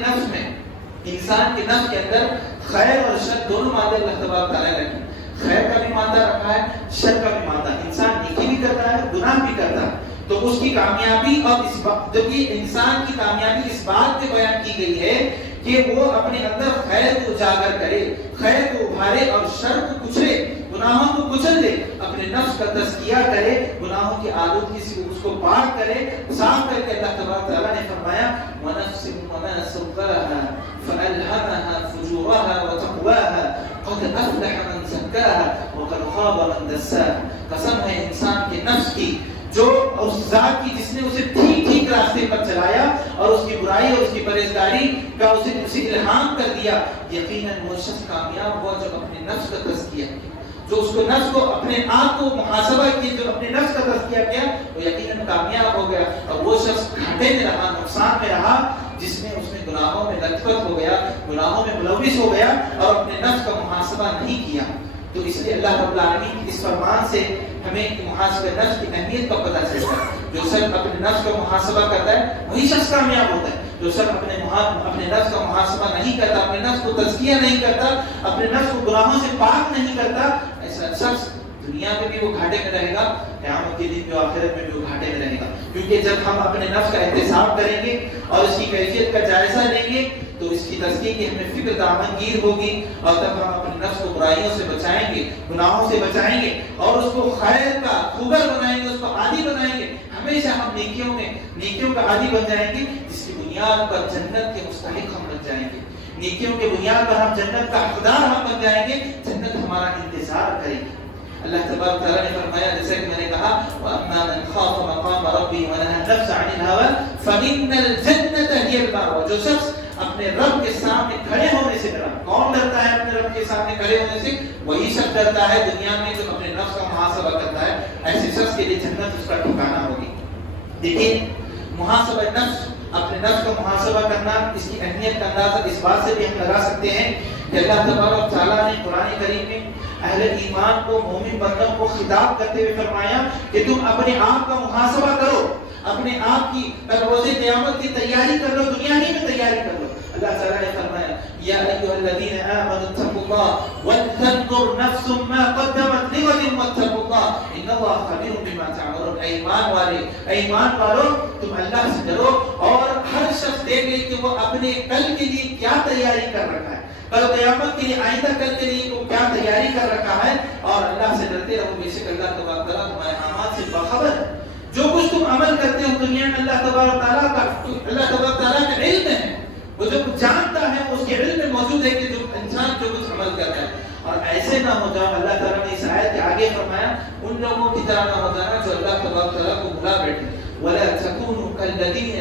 نفس کے اندر خیر اور شر دونوں مادے اللہ تبارک تعالیٰ نے رکھے. خیر کا بھی مادہ رکھا ہے، شر کا بھی مادہ. انسان نیکی بھی کرتا ہے، گناہ بھی کرتا ہے، تو اس کی کامیابی اور اس بات جو کہ انسان کی کامیابی اس بات پہ بیان کی گئی ہے کہ وہ اپنے اندر خیر کو اجاگر کرے، خیر کو ابھارے اور شر کو کچلے، گناہوں کو کچل دے، اپنے نفس کا تزکیہ کرے، گناہوں کی عادت سے اس کو پاک کرے، صاف کر کے. اللہ تبارک تعالیٰ نے فرمایا وَنَفْسٍ وَمَا سَوَّاهَا فَأَلْهَمَهَا فُجُورَهَا وَتَقْوَاهَا قَدْ أَفْلَحَ مَنْ زَكَّاهَا وَقَدْ خَابَ مَنْ دَسَّاهَا. قسم ہے انسان کے نفس کی، جو اس ذات کی جس نے اسے ٹھیک راستے پر چلایا اور اس کی برائی اور اس کی پرہیزگاری کا اسے الہام کر دیا. یقیناً وہ شخص کامیاب ہوا جو اپنے نفس کا تزکیہ کیا، جو اس کو نفس کو اپنے آپ کو محاسبہ کیا، جو اپنے نفس کا تزکیہ کیا، وہ یقیناً کامیاب ہو گیا. اور وہ شخص گھاٹے میں رہا، نقصان میں رہا جس میں اس نے گناہوں میں لطفت ہو گیا، گناہوں میں ملوث ہو گیا اور اپنے نفس کا محاسبہ نہیں کیا. تو اس لیے اللہ رب العالمین کی اس فرمان سے ہمیں محاسبہ نفس کی اہمیت کا پتہ چلتا ہے. جو شخص اپنے نفس کا محاسبہ کرتا ہے وہی شخص کامیاب ہوتا ہے. جو شخص اپنے نفس کا محاسبہ نہیں کرتا، اپنے نفس کو تزکیہ نہیں کرتا، اپنے نفس کو گناہوں سے پاک نہیں کرتا، ایسا شخص دنیا میں بھی وہ گھاٹے میں رہے گا، قیامت کے دن بھی آخرت میں بھی وہ گھاٹے میں رہے گا. کیونکہ جب ہم اپنے نفس کا احتساب کریں گے اور اس کی کیفیت کا جائزہ لیں گے تو اس کی تزکیے کی ہمیں فکر دامنگیر ہوگی، اور تب ہم اپنے نفس کو برائیوں سے بچائیں گے، گناہوں سے بچائیں گے اور اس کو خیر کا خوگر بنائیں گے، اس کو عادی بنائیں گے. ہمیشہ ہم نیکیوں کا عادی بن جائیں گے، جس کی بنیاد پر جنت کے مستحق ہم بن جائیں گے. نیکیوں کے بنیاد پر ہم جنت کا حقدار ہم بن جائیں گے، جنت ہمارا انتظار کرے گی. اللہ تبارک تعالیٰ نے فرمایا جیسے کہ میں نے کہا وَأَمَّا مَنْ خَافَ مَقَامَ رَبِّهِ وَنَهَى النَّفْسَ عَنِ الْهَوَىٰ فَإِنَّ الْجَنَّةَ هِيَ الْمَأْوَىٰ. جو شخص اپنے رب کے سامنے کھڑے ہونے سے ڈرا. کون ڈرتا ہے اپنے رب کے سامنے کھڑے ہونے سے؟ وہی شخص ڈرتا ہے دنیا میں جو اپنے نفس کا محاسبہ کرتا ہے. ایسے شخص کے لیے جنت اس کا ٹھکانہ ہوگی. دیکھیں محاسبہ نفس، اپنے نفس کا محاسبہ کرنا، اس کی اہمیت کا اندازہ اس بات سے بھی ہم لگا سکتے ہیں کہ اللہ تبارک تعالیٰ نے قرآن کریم میں اہل ایمان کو، مومن بندوں کو خطاب کرتے ہوئے فرمایا کہ تم اپنے آپ کا محاسبہ کرو، اپنے آپ کی روز قیامت کی تیاری کر لو، دنیا ہی میں تیاری کر لو. اللہ تعالیٰ نے فرمایا یا ایھا الذین آمنوا اتقوا اللہ ولتنظر نفس ما قدمت لغد واتقوا اللہ ان اللہ خبیر بما تعملون. ایمان والو تم اللہ سے ڈرو اور ہر شخص دیکھ لے کہ وہ اپنے کل کے لیے کیا تیاری کر رکھا ہے، کل قیامت کے لیے، آئندہ کل کے لیے وہ کیا تیاری کر رکھا ہے. اور اللہ سے ڈرتے رہو، بے شک اللہ تبارک تعالیٰ تمہارے اعمال سے باخبر ہے. جو کچھ تم عمل کرتے ہو دنیا میں اللہ تبارک تعالیٰ کا علم ہے، وہ جو کچھ جانتا ہے اس کے علم میں موجود ہے کہ جو انسان جو کچھ عمل کر رہا ہے. اور ایسے نہ ہو جاؤ، اللہ تعالیٰ نے اس آیت کے آگے فرمایا ان لوگوں کی طرح نہ ہو جانا جو اللہ تبارک تعالیٰ کو بھلا بیٹھے. ولا تكونوا كالذين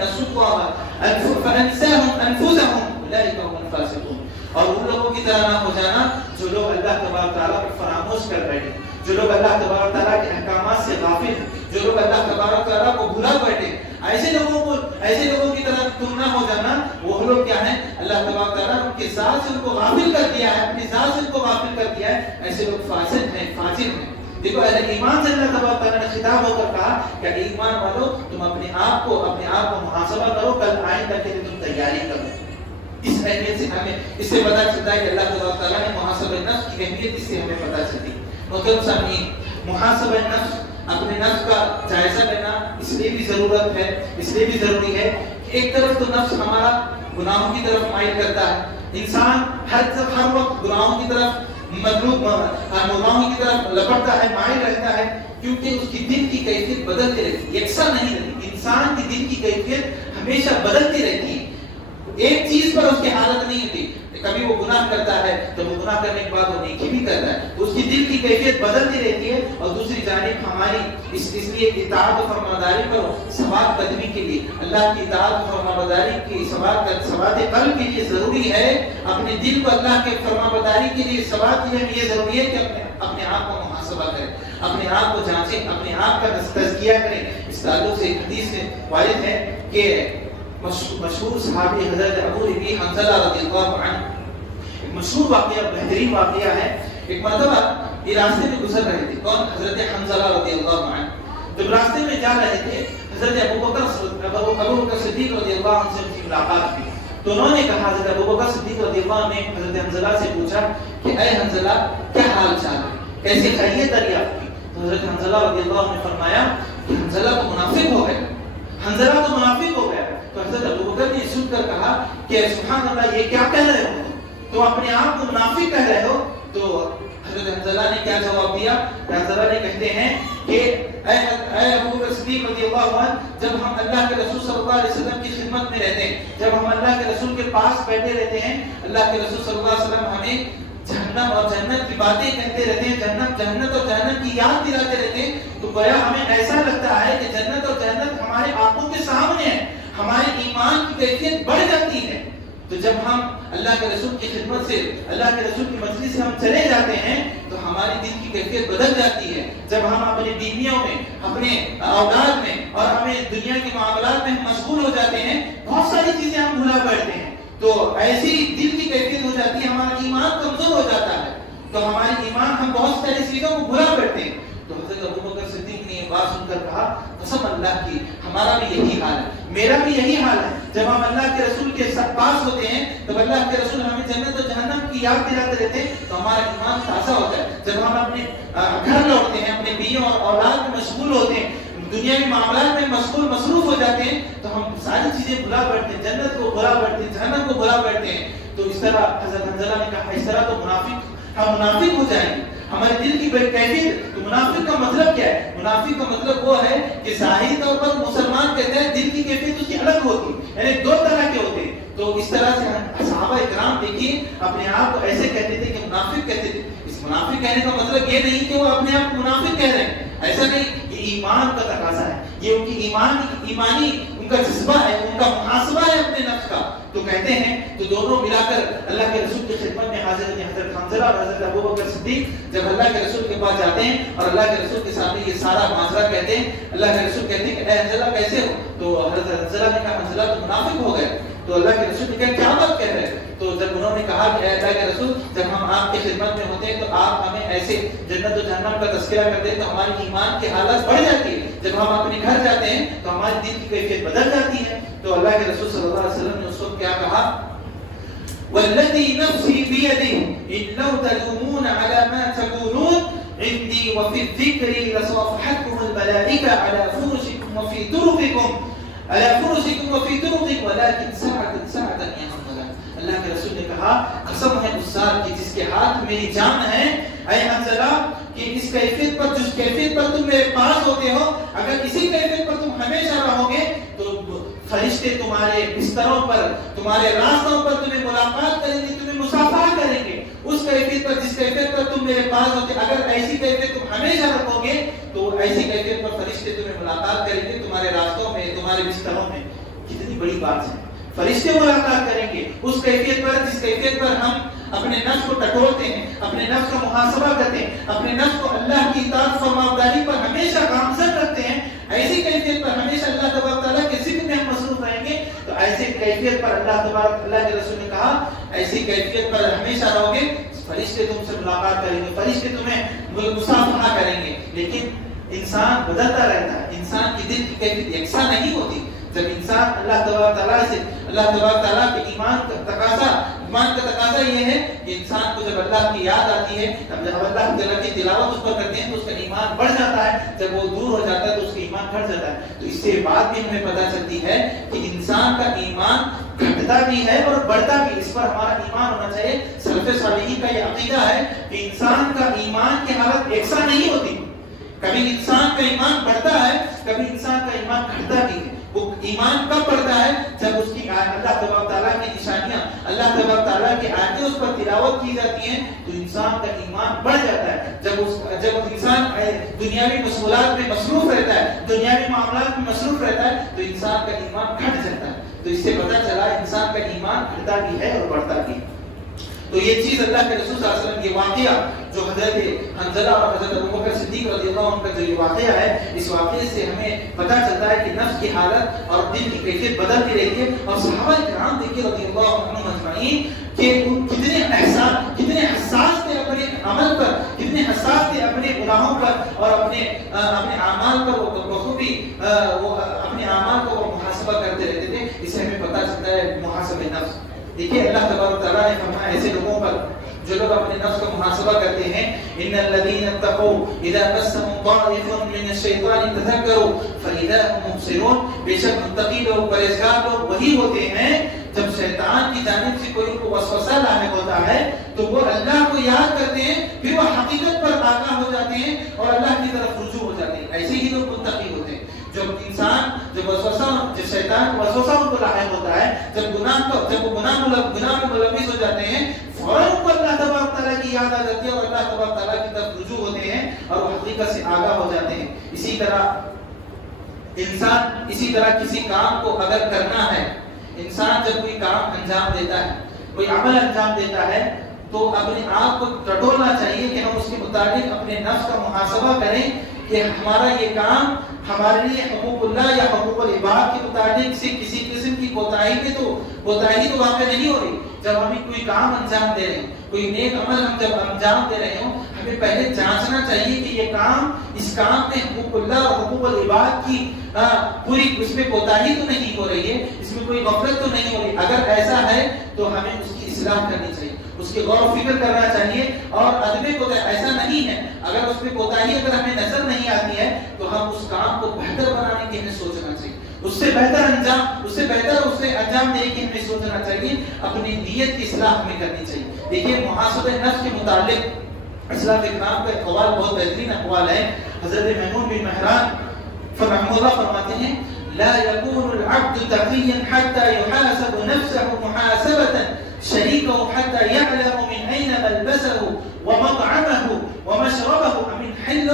نسوا الله فأنساهم أنفسهم أولئك هم الفاسقون. اور ان لوگوں کی طرح نہ ہو جانا جو لوگ اللہ تبارک تعالیٰ کو فراموش کر بیٹھے، جو لوگ اللہ تبارک تعالیٰ کے احکامات سے غافل ہیں، جو لوگ اللہ تبارک تعالیٰ کو بھلا بیٹھے. ایسے لوگوں کی طرح تم نہ ہو جانا. وہ لوگ کیا ہیں؟ اللہ تبارک تعالیٰ ان کی ذات سے ان کو غافل کر دیا ہے، اپنی ذات سے ان کو غافل کر دیا ہے. ایسے لوگ فاسق ہیں، فاجر ہیں. دیکھو اہل ایمان سے اللہ تبارک تعالیٰ نے خطاب ہو کر کہا کہ ایمان والو تم اپنے آپ کو محاسبہ کرو، کل آئندہ کے لیے تم تیاری کرو. اس اہمیت سے ہمیں اس سے پتہ چلتا ہے کہ اللہ تبارک تعالیٰ نے محاسبہ نفس کی اہمیت اس سے ہمیں پتہ چلتی. محترم سامعین، محاسبہ نفس، اپنے نفس کا جائزہ لینا اس لیے بھی ضرورت ہے، اس لیے بھی ضروری ہے کہ ایک طرف تو نفس ہمارا گناہوں کی طرف مائل کرتا ہے. انسان ہر وقت گناہوں کی طرف گناہوں کی طرف لپٹتا ہے، مائل رہتا ہے، کیونکہ اس کی دل کی کیفیت بدلتی رہتی ہے، یکساں نہیں رہتی۔ انسان کی دل کی کیفیت ہمیشہ بدلتی رہتی ہے، ایک چیز پر اس کی حالت نہیں ہوتی۔ کبھی وہ گناہ کرتا ہے تو وہ گناہ کرنے کے بعد وہ نیکی بھی کرتا ہے، اس کی دل کی کیفیت بدلتی رہتی ہے۔ اور دوسری جانب ہماری اس لیے اطاعت و فرمانبرداری پر ثبات قدمی کے لیے، اللہ کی اطاعت و فرمانبرداری کی ثبات قلب کے لیے ضروری ہے، اپنے دل کو اللہ کے فرمانبرداری کے لیے ثبات کے لیے یہ ضروری ہے کہ اپنے آپ کو محاسبہ کریں، اپنے آپ کو جانچیں، اپنے آپ کا تزکیہ کریں۔ اس تعلق سے ایک حدیث میں وارد ہے کہ مشہور صحابی حضرت ابو ربیع حنظلہ رضی اللہ عنہ، مشہور واقعہ، بہترین واقعہ ہے۔ ایک مرتبہ یہ راستے میں گزر رہے تھے، کون؟ حضرت حنظلہ رضی اللہ عنہ۔ جب راستے میں جا رہے تھے، حضرت ابو بکر صدیق رضی اللہ عنہ سے ان کی ملاقات ہوئی، تو انہوں نے کہا، حضرت ابو بکر صدیق رضی اللہ عنہ نے حضرت حنظلہ سے پوچھا کہ اے حنظلہ کیا حال چال ہے، کیسے خیریت دریافت کی؟ تو حضرت حنظلہ رضی اللہ عنہ نے فرمایا کہ حنظلہ تو منافق ہو گیا، حنظلہ تو منافق ہو گیا۔ تو حضرت ابو بکر نے سن کر کہا کہ سبحان اللہ، یہ کیا کہہ رہے ہو، تو اپنے آپ کو منافق کہہ رہے ہو؟ تو حضرت حنظلہ نے کیا جواب دیا؟ حنظلہ نے کہتے ہیں کہ اے ابو بکر صدیق رضی اللہ عنہ، جب ہم اللہ کے رسول صلی اللہ علیہ وسلم کی خدمت میں رہتے ہیں، جب ہم اللہ کے رسول کے پاس بیٹھے رہتے ہیں، اللہ کے رسول صلی اللہ علیہ وسلم ہمیں جہنم اور جنت کی باتیں کہتے رہتے ہیں، جنت اور جہنم کی یاد دلاتے رہتے ہیں، تو گویا ہمیں ایسا لگتا ہے کہ جنت اور جہنت ہمارے آنکھوں کے سامنے ہے، ہمارے ایمان کی کیفیت بڑھ جاتی ہے۔ تو جب ہم اللہ کے رسول کی خدمت سے، اللہ کے رسول کی مجلس سے ہم چلے جاتے ہیں تو ہماری دل کی کیفیت بدل جاتی ہے۔ جب ہم اپنی بیویوں میں، اپنے اولاد میں اور ہمیں دنیا کے معاملات میں مشغول ہو جاتے ہیں، بہت ساری چیزیں ہم بھولا کرتے ہیں، تو ایسی دل کی کیفیت ہو جاتی ہے، ہمارا ایمان کمزور ہو جاتا ہے، تو ہماری ایمان، ہم بہت ساری چیزوں کو بھولا کرتے ہیں۔ تو حضرت ابو بکر صدیق نے یہ بات سن کر کہا، قسم اللہ کی ہمارا بھی یہی حال ہے، میرا بھی یہی حال ہے۔ جب ہم اللہ کے رسول کے پاس ہوتے ہیں، جب اللہ کے رسول ہمیں جنت و جہنم کی یاد دلاتے رہتے ہیں تو ہمارا ایمان تازہ ہوتا ہے۔ جب ہم اپنے گھر لوٹتے ہیں، اپنے بیویوں اور اولاد میں مشغول ہوتے ہیں، دنیاوی معاملات میں مصروف ہو جاتے ہیں، تو ہم ساری چیزیں بھلا بیٹھتے ہیں، جنت کو بھلا بیٹھتے ہیں، جہنم کو بھلا بیٹھتے ہیں۔ تو اس طرح حضرت حنظلہ نے کہا، اس طرح تو ہم منافق ہو جائیں گے، ہمارے دل کی کیفیت۔ تو منافق کا مطلب کیا ہے؟ منافق کا مطلب وہ ہے کہ ظاہری طور پر مسلمان کہتے ہیں، دل کی کیفیت اس کی الگ ہوتی ہے، یعنی دو طرح کے ہوتے ہیں۔ تو اس طرح سے صحابہ اکرام دیکھیے اپنے آپ کو ایسے کہتے تھے کہ منافق کہتے تھے۔ اس منافق کہنے کا مطلب یہ نہیں کہ وہ اپنے آپ کو منافق کہہ رہے ہیں، ایسا نہیں، یہ ایمان کا تقاضا ہے، یہ ان کی ایمانی ان کا جذبہ ہے، ان کا محاسبہ ہے اپنے نفس کا۔ تو کہتے ہیں، تو دونوں ملا کر اللہ کے رسول کی خدمت میں حاضر ہیں، حضرت حنظلہ اور حضرت ابو بکر صدیق جب اللہ کے رسول کے پاس جاتے ہیں اور اللہ کے رسول کے سامنے یہ سارا معاملہ کہتے ہیں، اللہ کے رسول کہتے ہیں کہ اے حنظلہ کیسے ہو؟ تو حضرت حنظلہ نے کہا، حنظلہ تو منافق ہو گئے۔ تو اللہ کے رسول نے کہا، کیا بات کہہ رہے ہیں؟ تو جب انہوں نے کہا کہ اے اللہ کے رسول، جب ہم آپ کی خدمت میں ہوتے ہیں تو آپ ہمیں ایسے جنت و جہنم کا تذکرہ کرتے ہیں تو ہماری ایمان کی حالت بڑھ جاتی ہے، جب ہم اپنے گھر جاتے ہیں تو ہماری دل کی کیفیت بدل جاتی ہے۔ تو اللہ کے رسول صلی اللہ علیہ وسلم نے اس وقت کیا کہا؟ والذی نفسی بیدہ ان لو تلومون علی ما تقولون عندی وفی الذکر لصافحتکم الملائکہ علی فرشکم وفی طرقکم وفی طرقکم ولکن ساعتا یا حنظلہ۔ اللہ کے رسول نے کہا، قسم ہے اس ذات کی جس کے ہاتھ میری جان ہے، اے حنظلہ، کہ اس کیفیت پر، جس کیفیت پر تم میرے پاس ہوتے ہو، اگر اسی کیفیت پر تم ہمیشہ رہو گے تو فرشتے تمہارے بستروں پر، تمہارے راستوں پر تمہیں ملاقات کریں گے، تمہیں مصافحہ کریں گے۔ اس کیفیت پر، جس کیفیت پر تم میرے پاس ہوتے، اگر ایسی کیفیت تم ہمیشہ رکھو گے تو ایسی کیفیت پر فرشتے تمہیں ملاقات کریں گے، تمہارے راستوں میں، تمہارے بستروں میں۔ کتنی بڑی بات ہے، فرشتے ملاقات کریں گے اس کیفیت پر جس کیفیت پر ہم اپنے نفس کو ٹٹولتے ہیں، اپنے نفس کا محاسبہ کرتے ہیں، اپنے نفس کو اللہ کی اطاعت فرمانبرداری پر ہمیشہ گامزن رکھتے ہیں۔ ایسی کیفیت پر ہمیشہ اللہ تبارک تعالیٰ کے ذکر میں ہم مصروف رہیں گے تو ایسی کیفیت پر اللہ کے رسول نے کہا، ایسی کیفیت پر ہمیشہ رہو گے، فرشتے تم سے ملاقات کریں گے، فرشتے تمہیں مصافحہ کریں گے۔ لیکن انسان بدلتا رہتا ہے، انسان کی دل کی کیفیت یکساں نہیں ہوتی۔ جب انسان اللہ تبارک تعالیٰ سے، اللہ تبارک تعالیٰ کے ایمان کا تقاضا یہ ہے کہ انسان کو جب اللہ کی یاد آتی ہے، جب اللہ تعالیٰ کی تلاوت اس پر کرتے ہیں تو اس کا ایمان بڑھ جاتا ہے، جب وہ دور ہو جاتا ہے تو اس کا ایمان گھٹ جاتا ہے۔ تو اس سے بات بھی ہمیں پتہ چلتی ہے کہ انسان کا ایمان گھٹتا گھٹتا بھی ہے اور بڑھتا بھی، اس پر ہمارا ایمان ہونا چاہیے۔ سلف صالحین کا یہ عقیدہ ہے کہ انسان کا ایمان کی حالت یکساں نہیں ہوتی، کبھی انسان کا ایمان بڑھتا ہے، کبھی انسان کا ایمان گھٹتا بھی ہے۔ وہ ایمان کب بڑھتا ہے؟ جب اس کی اللہ تبارک تعالیٰ کی نشانیاں، اللہ تبارک تعالیٰ کی آیتیں اس پر تلاوت کی جاتی ہیں تو انسان کا ایمان بڑھ جاتا ہے۔ جب انسان دنیاوی مشغولات میں مصروف رہتا ہے، دنیاوی معاملات میں مصروف رہتا ہے تو انسان کا ایمان گھٹ جاتا ہے۔ تو اس سے پتہ چلا انسان کا ایمان گھٹتا بھی ہے اور بڑھتا بھی ہے۔ تو یہ چیز اللہ کے رسول صلی اللہ علیہ وسلم یہ واقعہ جو حضرت حنظلہ اور حضرت ابوبکر صدیق رضی اللہ عنہ کا جو یہ واقعہ ہے، اس واقعے سے ہمیں پتہ چلتا ہے کہ نفس کی حالت اور دل کی کیفیت بدلتی رہتی ہے۔ اور صحابہ کرام دیکھیے رضی اللہ عنہم اجمعین کہ کتنے حساس تھے اپنے عمل پر، کتنے حساس تھے اپنے گناہوں پر اور اپنے اعمال پر، وہ بخوبی وہ اپنے اعمال کو وہ محاسبہ کرتے رہتے تھے۔ اس سے ہمیں پتہ چلتا ہے محاسبہ نفس۔ دیکھیے اللہ تبارک تعالیٰ نے فرمایا ایسے لوگوں پر جو لوگ اپنے نفس کا محاسبہ کرتے ہیں، ان الذين اتقوا اذا مسهم طائف من الشيطان تذكروا فاذا هم مبصرون۔ بے شک متقی لوگ، پرہیزگار لوگ وہی ہوتے ہیں جب شیطان کی جانب سے کوئی ان کو وسوسہ لاحق ہوتا ہے تو وہ اللہ کو یاد کرتے ہیں، پھر وہ حقیقت پر آگاہ ہو جاتے ہیں اور اللہ کی طرف رجوع ہو جاتے ہیں۔ ایسے ہی لوگ متقی ہوتے ہیں۔ جب شیطان کو وسوسہ ان کو لاحق ہوتا ہے، جب وہ گناہ میں ملوث ہو جاتے ہیں، فوراً ان کو اللہ تبارک تعالیٰ کی یاد آ جاتی ہے اور اللہ تبارک تعالیٰ کی طرف رجوع ہوتے ہیں اور وہ حقیقت سے آگاہ ہو جاتے ہیں۔ اسی طرح کسی کام کو اگر کرنا ہے، انسان جب کوئی کام انجام دیتا ہے، کوئی عمل انجام دیتا ہے تو اپنے آپ کو ٹٹولنا چاہیے کہ ہم اس کے مطابق اپنے نفس کا محاسبہ کریں کہ ہمارا یہ کام ہمارے لیے حقوق اللہ یا حقوق العباد کے مطابق سے کسی قسم کی کوتاہی تو واقع نہیں ہو رہی۔ جب ہم کوئی کام انجام دے رہے ہیں، کوئی نیک عمل ہم جب انجام دے رہے ہوں، ہمیں پہلے جانچنا چاہیے کہ یہ کام، اس کام میں حقوق اللہ اور حقوق العباد کی پوری اس میں کوتاہی تو نہیں ہو رہی ہے، اس میں کوئی غفلت تو نہیں ہو رہی۔ اگر ایسا ہے تو ہمیں اس کی اصلاح کرنی چاہیے، اس کی غور و فکر کرنا چاہیے اور عدم کوتاہی ایسا نہیں ہے، اگر اس میں کوتاہی اگر ہمیں نظر نہیں آتی ہے تو ہم اس کام کو بہتر بنانے کی ہمیں سوچنا چاہیے، اس سے بہتر انجام دینے کی ہمیں سوچنا چاہیے، اپنی نیت کی اصلاح ہمیں کرنی چاہیے۔ دیکھیے محاسبہ نفس کے متعلق اسلام اکرام کا اقوال بہت بہترین اقوال ہے۔ حضرت میمون بن مہران رحمہ اللہ فرماتے ہیں لا يكون العبد تقيا حتى يحاسب نفسه محاسبة شريكه حتى يعلم من أين ملبسه ومطعمه ومشربه أمن حل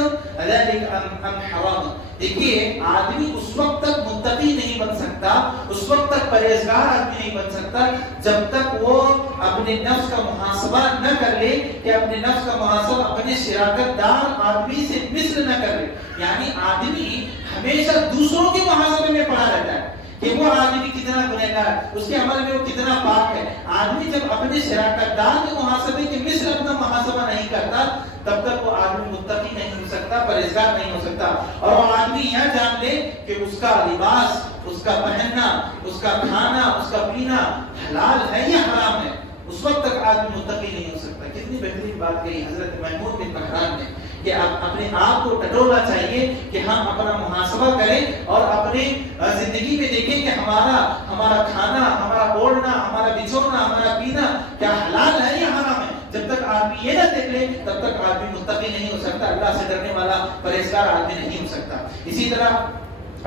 ذلك أم حرام۔ دیکھیے آدمی اس وقت تک متقی نہیں بن سکتا، اس وقت تک پرہیزگار آدمی نہیں بن سکتا جب تک وہ اپنے نفس کا محاسبہ نہ کر لے، کہ اپنے نفس کا محاسبہ اپنے شراکت دار آدمی سے مثل نہ کر لے۔ یعنی آدمی ہمیشہ دوسروں کے محاسبے میں پڑا رہتا ہے کہ وہ آدمی کتنا گنہگار، اس کے عمل میں وہ کتنا پاک ہے۔ آدمی جب اپنے شراکت دار کے محاسبے کے مثل اپنا محاسبہ نہیں کرتا تب تک وہ آدمی متقی نہیں ہو سکتا، پرہیزگار نہیں ہو سکتا۔ اور وہ آدمی یہ جان لے کہ اس کا لباس، اس کا پہننا، اس کا کھانا، اس کا پینا حلال ہے یا حرام ہے، اس وقت تک آدمی متقی نہیں ہو سکتا۔ کتنی بہترین بات کہی حضرت محمود بن مہران نے کہ اپنے آپ کو ٹٹولنا چاہیے کہ ہم اپنا محاسبہ کریں اور اپنی زندگی میں دیکھیں کہ ہمارا کھانا، ہمارا اوڑھنا، ہمارا بچھونا، ہمارا پینا کیا حلال ہے یا حرام ہے۔ جب تک آدمی یہ نہ دیکھ لے تب تک آدمی متقی نہیں ہو سکتا، اللہ سے ڈرنے والا پرہیزگار آدمی نہیں ہو سکتا۔ اسی طرح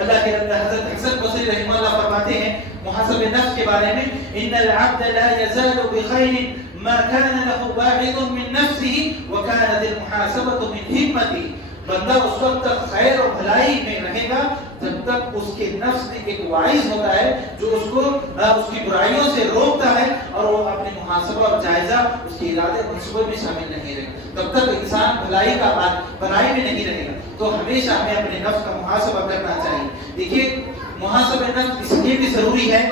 اللہ کے حضرت حسن بصری رحمہ اللہ فرماتے ہیں محاسبہ نفس کے بارے میں ان العبد لا يزال بخير ما كان له باعث من نفسه وكانت المحاسبة من همته۔ بندہ اس وقت تک خیر اور بھلائی میں رہے گا جب تک اس کے نفس میں ایک واعظ ہوتا ہے جو اس کو اس کی برائیوں سے روکتا ہے اور وہ اپنے محاسبہ اور جائزہ اس کے ارادے منصوبے میں شامل نہیں رہے گا، تب تک انسان بھلائی میں نہیں رہے گا۔ تو ہمیشہ ہمیں اپنے نفس کا محاسبہ کرنا چاہیے۔ دیکھیے محاسبہ نفس اس لیے بھی ضروری ہے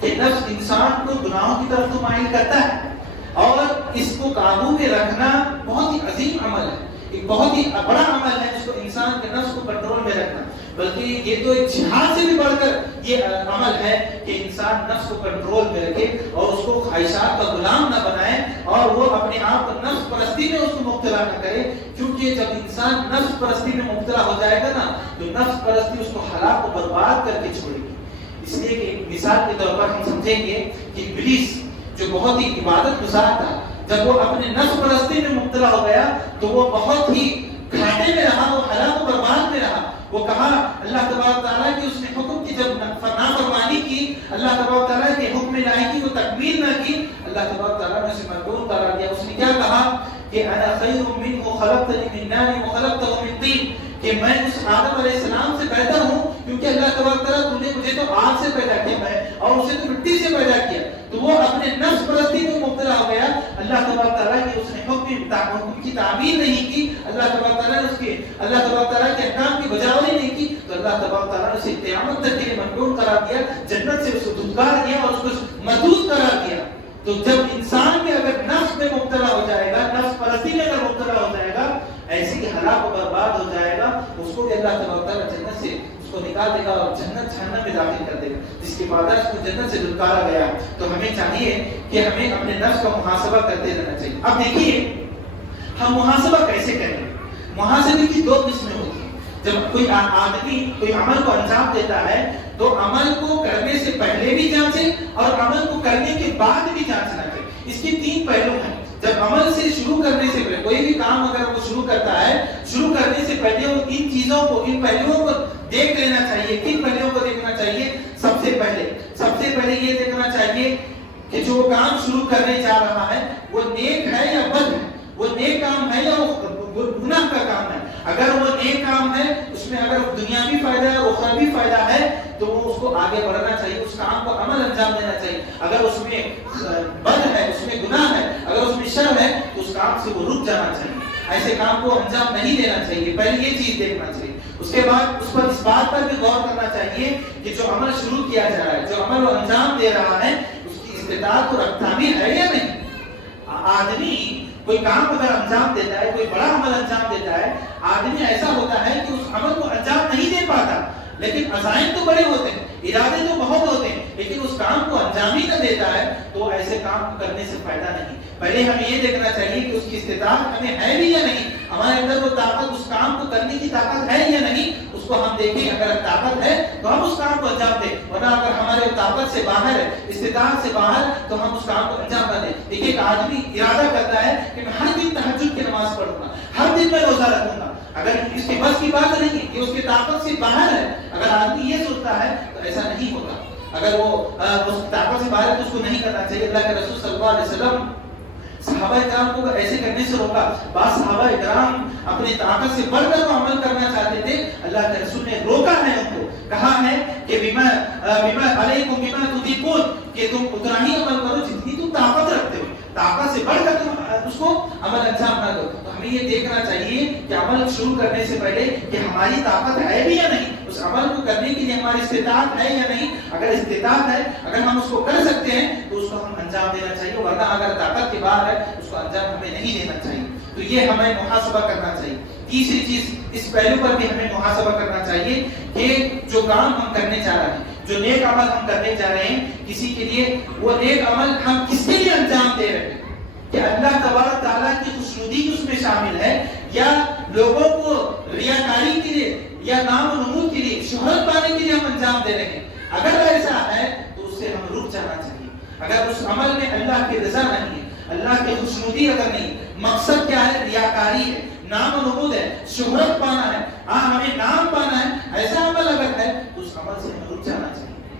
کہ نفس انسان کو گناہوں کی طرف تو مائل کرتا ہے اور اس کو قابو میں رکھنا بہت ہی عظیم عمل ہے، ایک بہت ہی بڑا عمل ہے جس کو انسان کے نفس کو کنٹرول میں رکھنا، بلکہ یہ تو ایک جہاد سے بھی بڑھ کر یہ عمل ہے کہ انسان نفس کو کنٹرول میں رکھے اور اس کو خواہشات کا غلام نہ بنائے اور وہ اپنے آپ کو نفس پرستی میں اس کو مبتلا نہ کرے، کیونکہ جب انسان نفس پرستی میں مبتلا ہو جائے گا نا تو نفس پرستی اس کو ہلاک و برباد کر کے چھوڑے گی۔ اس لیے کہ مثال کے طور پر ہم سمجھیں گے کہ ابلیس جو بہت ہی عبادت گزار تھا، جب وہ اپنے نفس پرستی میں مبتلا ہو گیا تو وہ بہت ہی گھاٹے میں رہا، وہ ہلاک و برباد میں رہا۔ وہ کہا اللہ تبارک تعالیٰ کی اس نے حکم کی جب نافرمانی کی، اللہ تبارک تعالیٰ کے حکم الہی کی وہ تکمیل نہ کی، اللہ تبارک تعالیٰ نے اسے مردود قرار دیا۔ اس نے کیا کہا کہ انا خیر منہ خلقتنی من نار وخلقتہ من طین، کہ میں اس آدم علیہ السلام سے بہتر ہوں، کیونکہ اللہ تبارک تعالیٰ تو نے مجھے تو آگ سے پیدا کیا ہے اور اسے تو مٹی سے پیدا کیا۔ تو وہ اپنے نفس پرستی میں مبتلا ہو گیا، اللہ تبارک تعالیٰ کی اس نے حکم کی تعمیل نہیں کی، اللہ تبارک تعالیٰ نے اللہ تبارک تعالیٰ کے احکام کی بجاوری نہیں کی، تو اللہ تبارک تعالیٰ نے اسے قیامت تک کے لیے مردود قرار دیا، جنت سے اس کو دھتکار دیا اور اس کو مردود قرار دیا۔ تو جب انسان میں اگر نفس میں مبتلا ہو جائے گا، نفس پرستی میں اگر مبتلا ہو جائے گا، ایسی ہلاک و برباد ہو جائے گا، اس کو بھی اللہ تبارک تعالیٰ جنت سے اس کو نکال دے گا اور جنت جہنم میں داخل کر دے گا، جس کے بعد اس کو جنت سے دھتکارا گیا۔ تو ہمیں چاہیے کہ ہمیں اپنے نفس کا محاسبہ کرتے رہنا چاہیے۔ اب دیکھیے ہم محاسبہ کیسے کریں؟ محاسبے کی دو قسمیں ہوتی ہیں۔ جب کوئی آدمی کوئی عمل کو انجام دیتا ہے تو عمل کو کرنے سے پہلے بھی جانچے اور عمل کو کرنے کے بعد بھی جانچنا چاہیے۔ اس کے تین پہلو ہیں۔ جب عمل سے شروع کرنے سے پہلے کوئی بھی کام اگر وہ شروع کرتا ہے، شروع کرنے سے پہلے وہ ان چیزوں کو، ان پہلوؤں کو دیکھ لینا چاہیے۔ کن پہلوؤں کو دیکھنا چاہیے؟ سب سے پہلے یہ دیکھنا چاہیے کہ جو کام شروع کرنے جا رہا ہے وہ نیک ہے یا بد ہے، وہ نیک کام ہے یا وہ گناہ کا کام ہے۔ اگر وہ نیک کام ہے، اس میں اگر دنیاوی فائدہ ہے، اخروی فائدہ ہے، تو وہ اس کو آگے بڑھنا چاہیے، اس کام کو عمل انجام دینا چاہیے۔ اگر اس میں بد ہے، اس میں گناہ ہے، اگر اس میں شر ہے، تو اس کام سے وہ رک جانا چاہیے، ایسے کام کو انجام نہیں دینا چاہیے۔ پہلے یہ چیز دیکھنا چاہیے۔ اس کے بعد اس بات پر بھی غور کرنا چاہیے کہ جو عمل شروع کیا جا رہا ہے، جو عمل وہ انجام دے رہا ہے، اس کی استطاعت اور تعمیر ہے یا نہیں۔ آدمی کوئی کام اگر انجام دیتا ہے، کوئی بڑا عمل انجام دیتا ہے، آدمی ایسا ہوتا ہے کہ اس عمل کو انجام نہیں دے پاتا، لیکن عزائم تو بڑے ہوتے ہیں، ارادے تو بہت ہوتے ہیں، لیکن اس کام کو انجام ہی نہ دیتا ہے، تو ایسے کام کرنے سے فائدہ نہیں۔ پہلے ہمیں یہ دیکھنا چاہیے کہ اس کی استطاعت ہمیں ہے بھی یا نہیں، ہمارے اندر وہ طاقت، اس کام کو کرنے کی طاقت ہے یا نہیں، اس کو ہم دیکھیں۔ اگر طاقت ہے تو ہم اس کام کو انجام دیں، ورنہ اگر ہمارے طاقت سے باہر ہے، استطاعت سے باہر، تو ہم اس کام کو انجام نہ دیں۔ دیکھیے ایک آدمی ارادہ کرتا ہے کہ میں ہر دن تہجد کی نماز پڑھوں گا، ہر دن میں روزہ رکھوں گا، اگر اس کے بس کی بات نہیں ہے، یہ اس کی طاقت سے باہر ہے، اگر آدمی یہ سوچتا ہے تو ایسا نہیں ہوتا۔ اگر وہ اس طاقت سے باہر ہے تو اس کو نہیں کرنا چاہیے۔ اللہ کے رسول صلی اللہ علیہ وسلم صحابہ اکرام کو ایسے کرنے سے روکا۔ بعض صحابہ اکرام اپنی طاقت سے بڑھ کر وہ عمل کرنا چاہتے تھے، اللہ کے رسول نے روکا ہے، ان کو کہا ہے کہ بما علیکم بما تطیقون، کہ تم اتنا ہی عمل کرو جتنی تم طاقت رکھتے ہو، طاقت سے بڑھ کر تم اس کو عمل انجام نہ دو۔ تو ہمیں یہ دیکھنا چاہیے کہ عمل شروع کرنے سے پہلے کہ ہماری طاقت ہے بھی یا نہیں، اس عمل کو کرنے کے لیے ہماری استطاعت ہے یا نہیں۔ اگر استطاعت ہے، اگر ہم اس کو کر سکتے ہیں تو اس کو ہم انجام دینا چاہیے، ورنہ اگر طاقت کے باہر ہے اس کو انجام ہمیں نہیں دینا چاہیے۔ تو یہ ہمیں محاسبہ کرنا چاہیے۔ تیسری چیز، اس پہلو پر بھی ہمیں محاسبہ کرنا چاہیے کہ جو کام ہم کرنے جا رہے ہیں، جو نیک عمل ہم کرنے جا رہے ہیں، کسی کے لیے وہ نیک عمل ہم کس کے لیے انجام دے رہے ہیں، کہ اللہ تبارک تعالیٰ کی خوشنودی اس میں شامل ہے، یا لوگوں کو ریاکاری کے لیے یا نام و نمود کے لیے، شہرت پانے کے لیے ہم انجام دے رہے ہیں۔ اگر ایسا ہے تو اس سے ہم رک جانا چاہیے۔ اگر اس عمل میں اللہ کی رضا نہیں ہے، اللہ کی خوشنودی اگر نہیں، مقصد کیا ہے؟ ریاکاری ہے، نام و نمود ہے، شہرت پانا ہے، ہمیں نام پانا ہے، ایسا عمل اگر ہے تو اس عمل سے ہمیں رک جانا چاہیے۔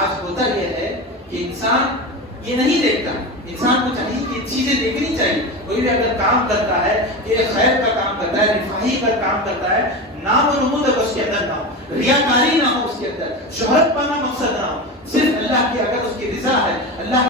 آج ہوتا یہ ہے کہ انسان یہ نہیں دیکھتا، انسان کو چاہیے کہ چیزیں دیکھنی چاہیے۔ کوئی بھی اگر کام کرتا ہے کہ خیر کا کام کرتا ہے، رفاہی کا کام کرتا ہے، نام و نمود اگر اس کے اندر نہ ہو، ریاکاری نہ ہو اس کے اندر، شہرت پانا مقصد نہ ہو، صرف اللہ کی اگر اس کی رضا ہے، اللہ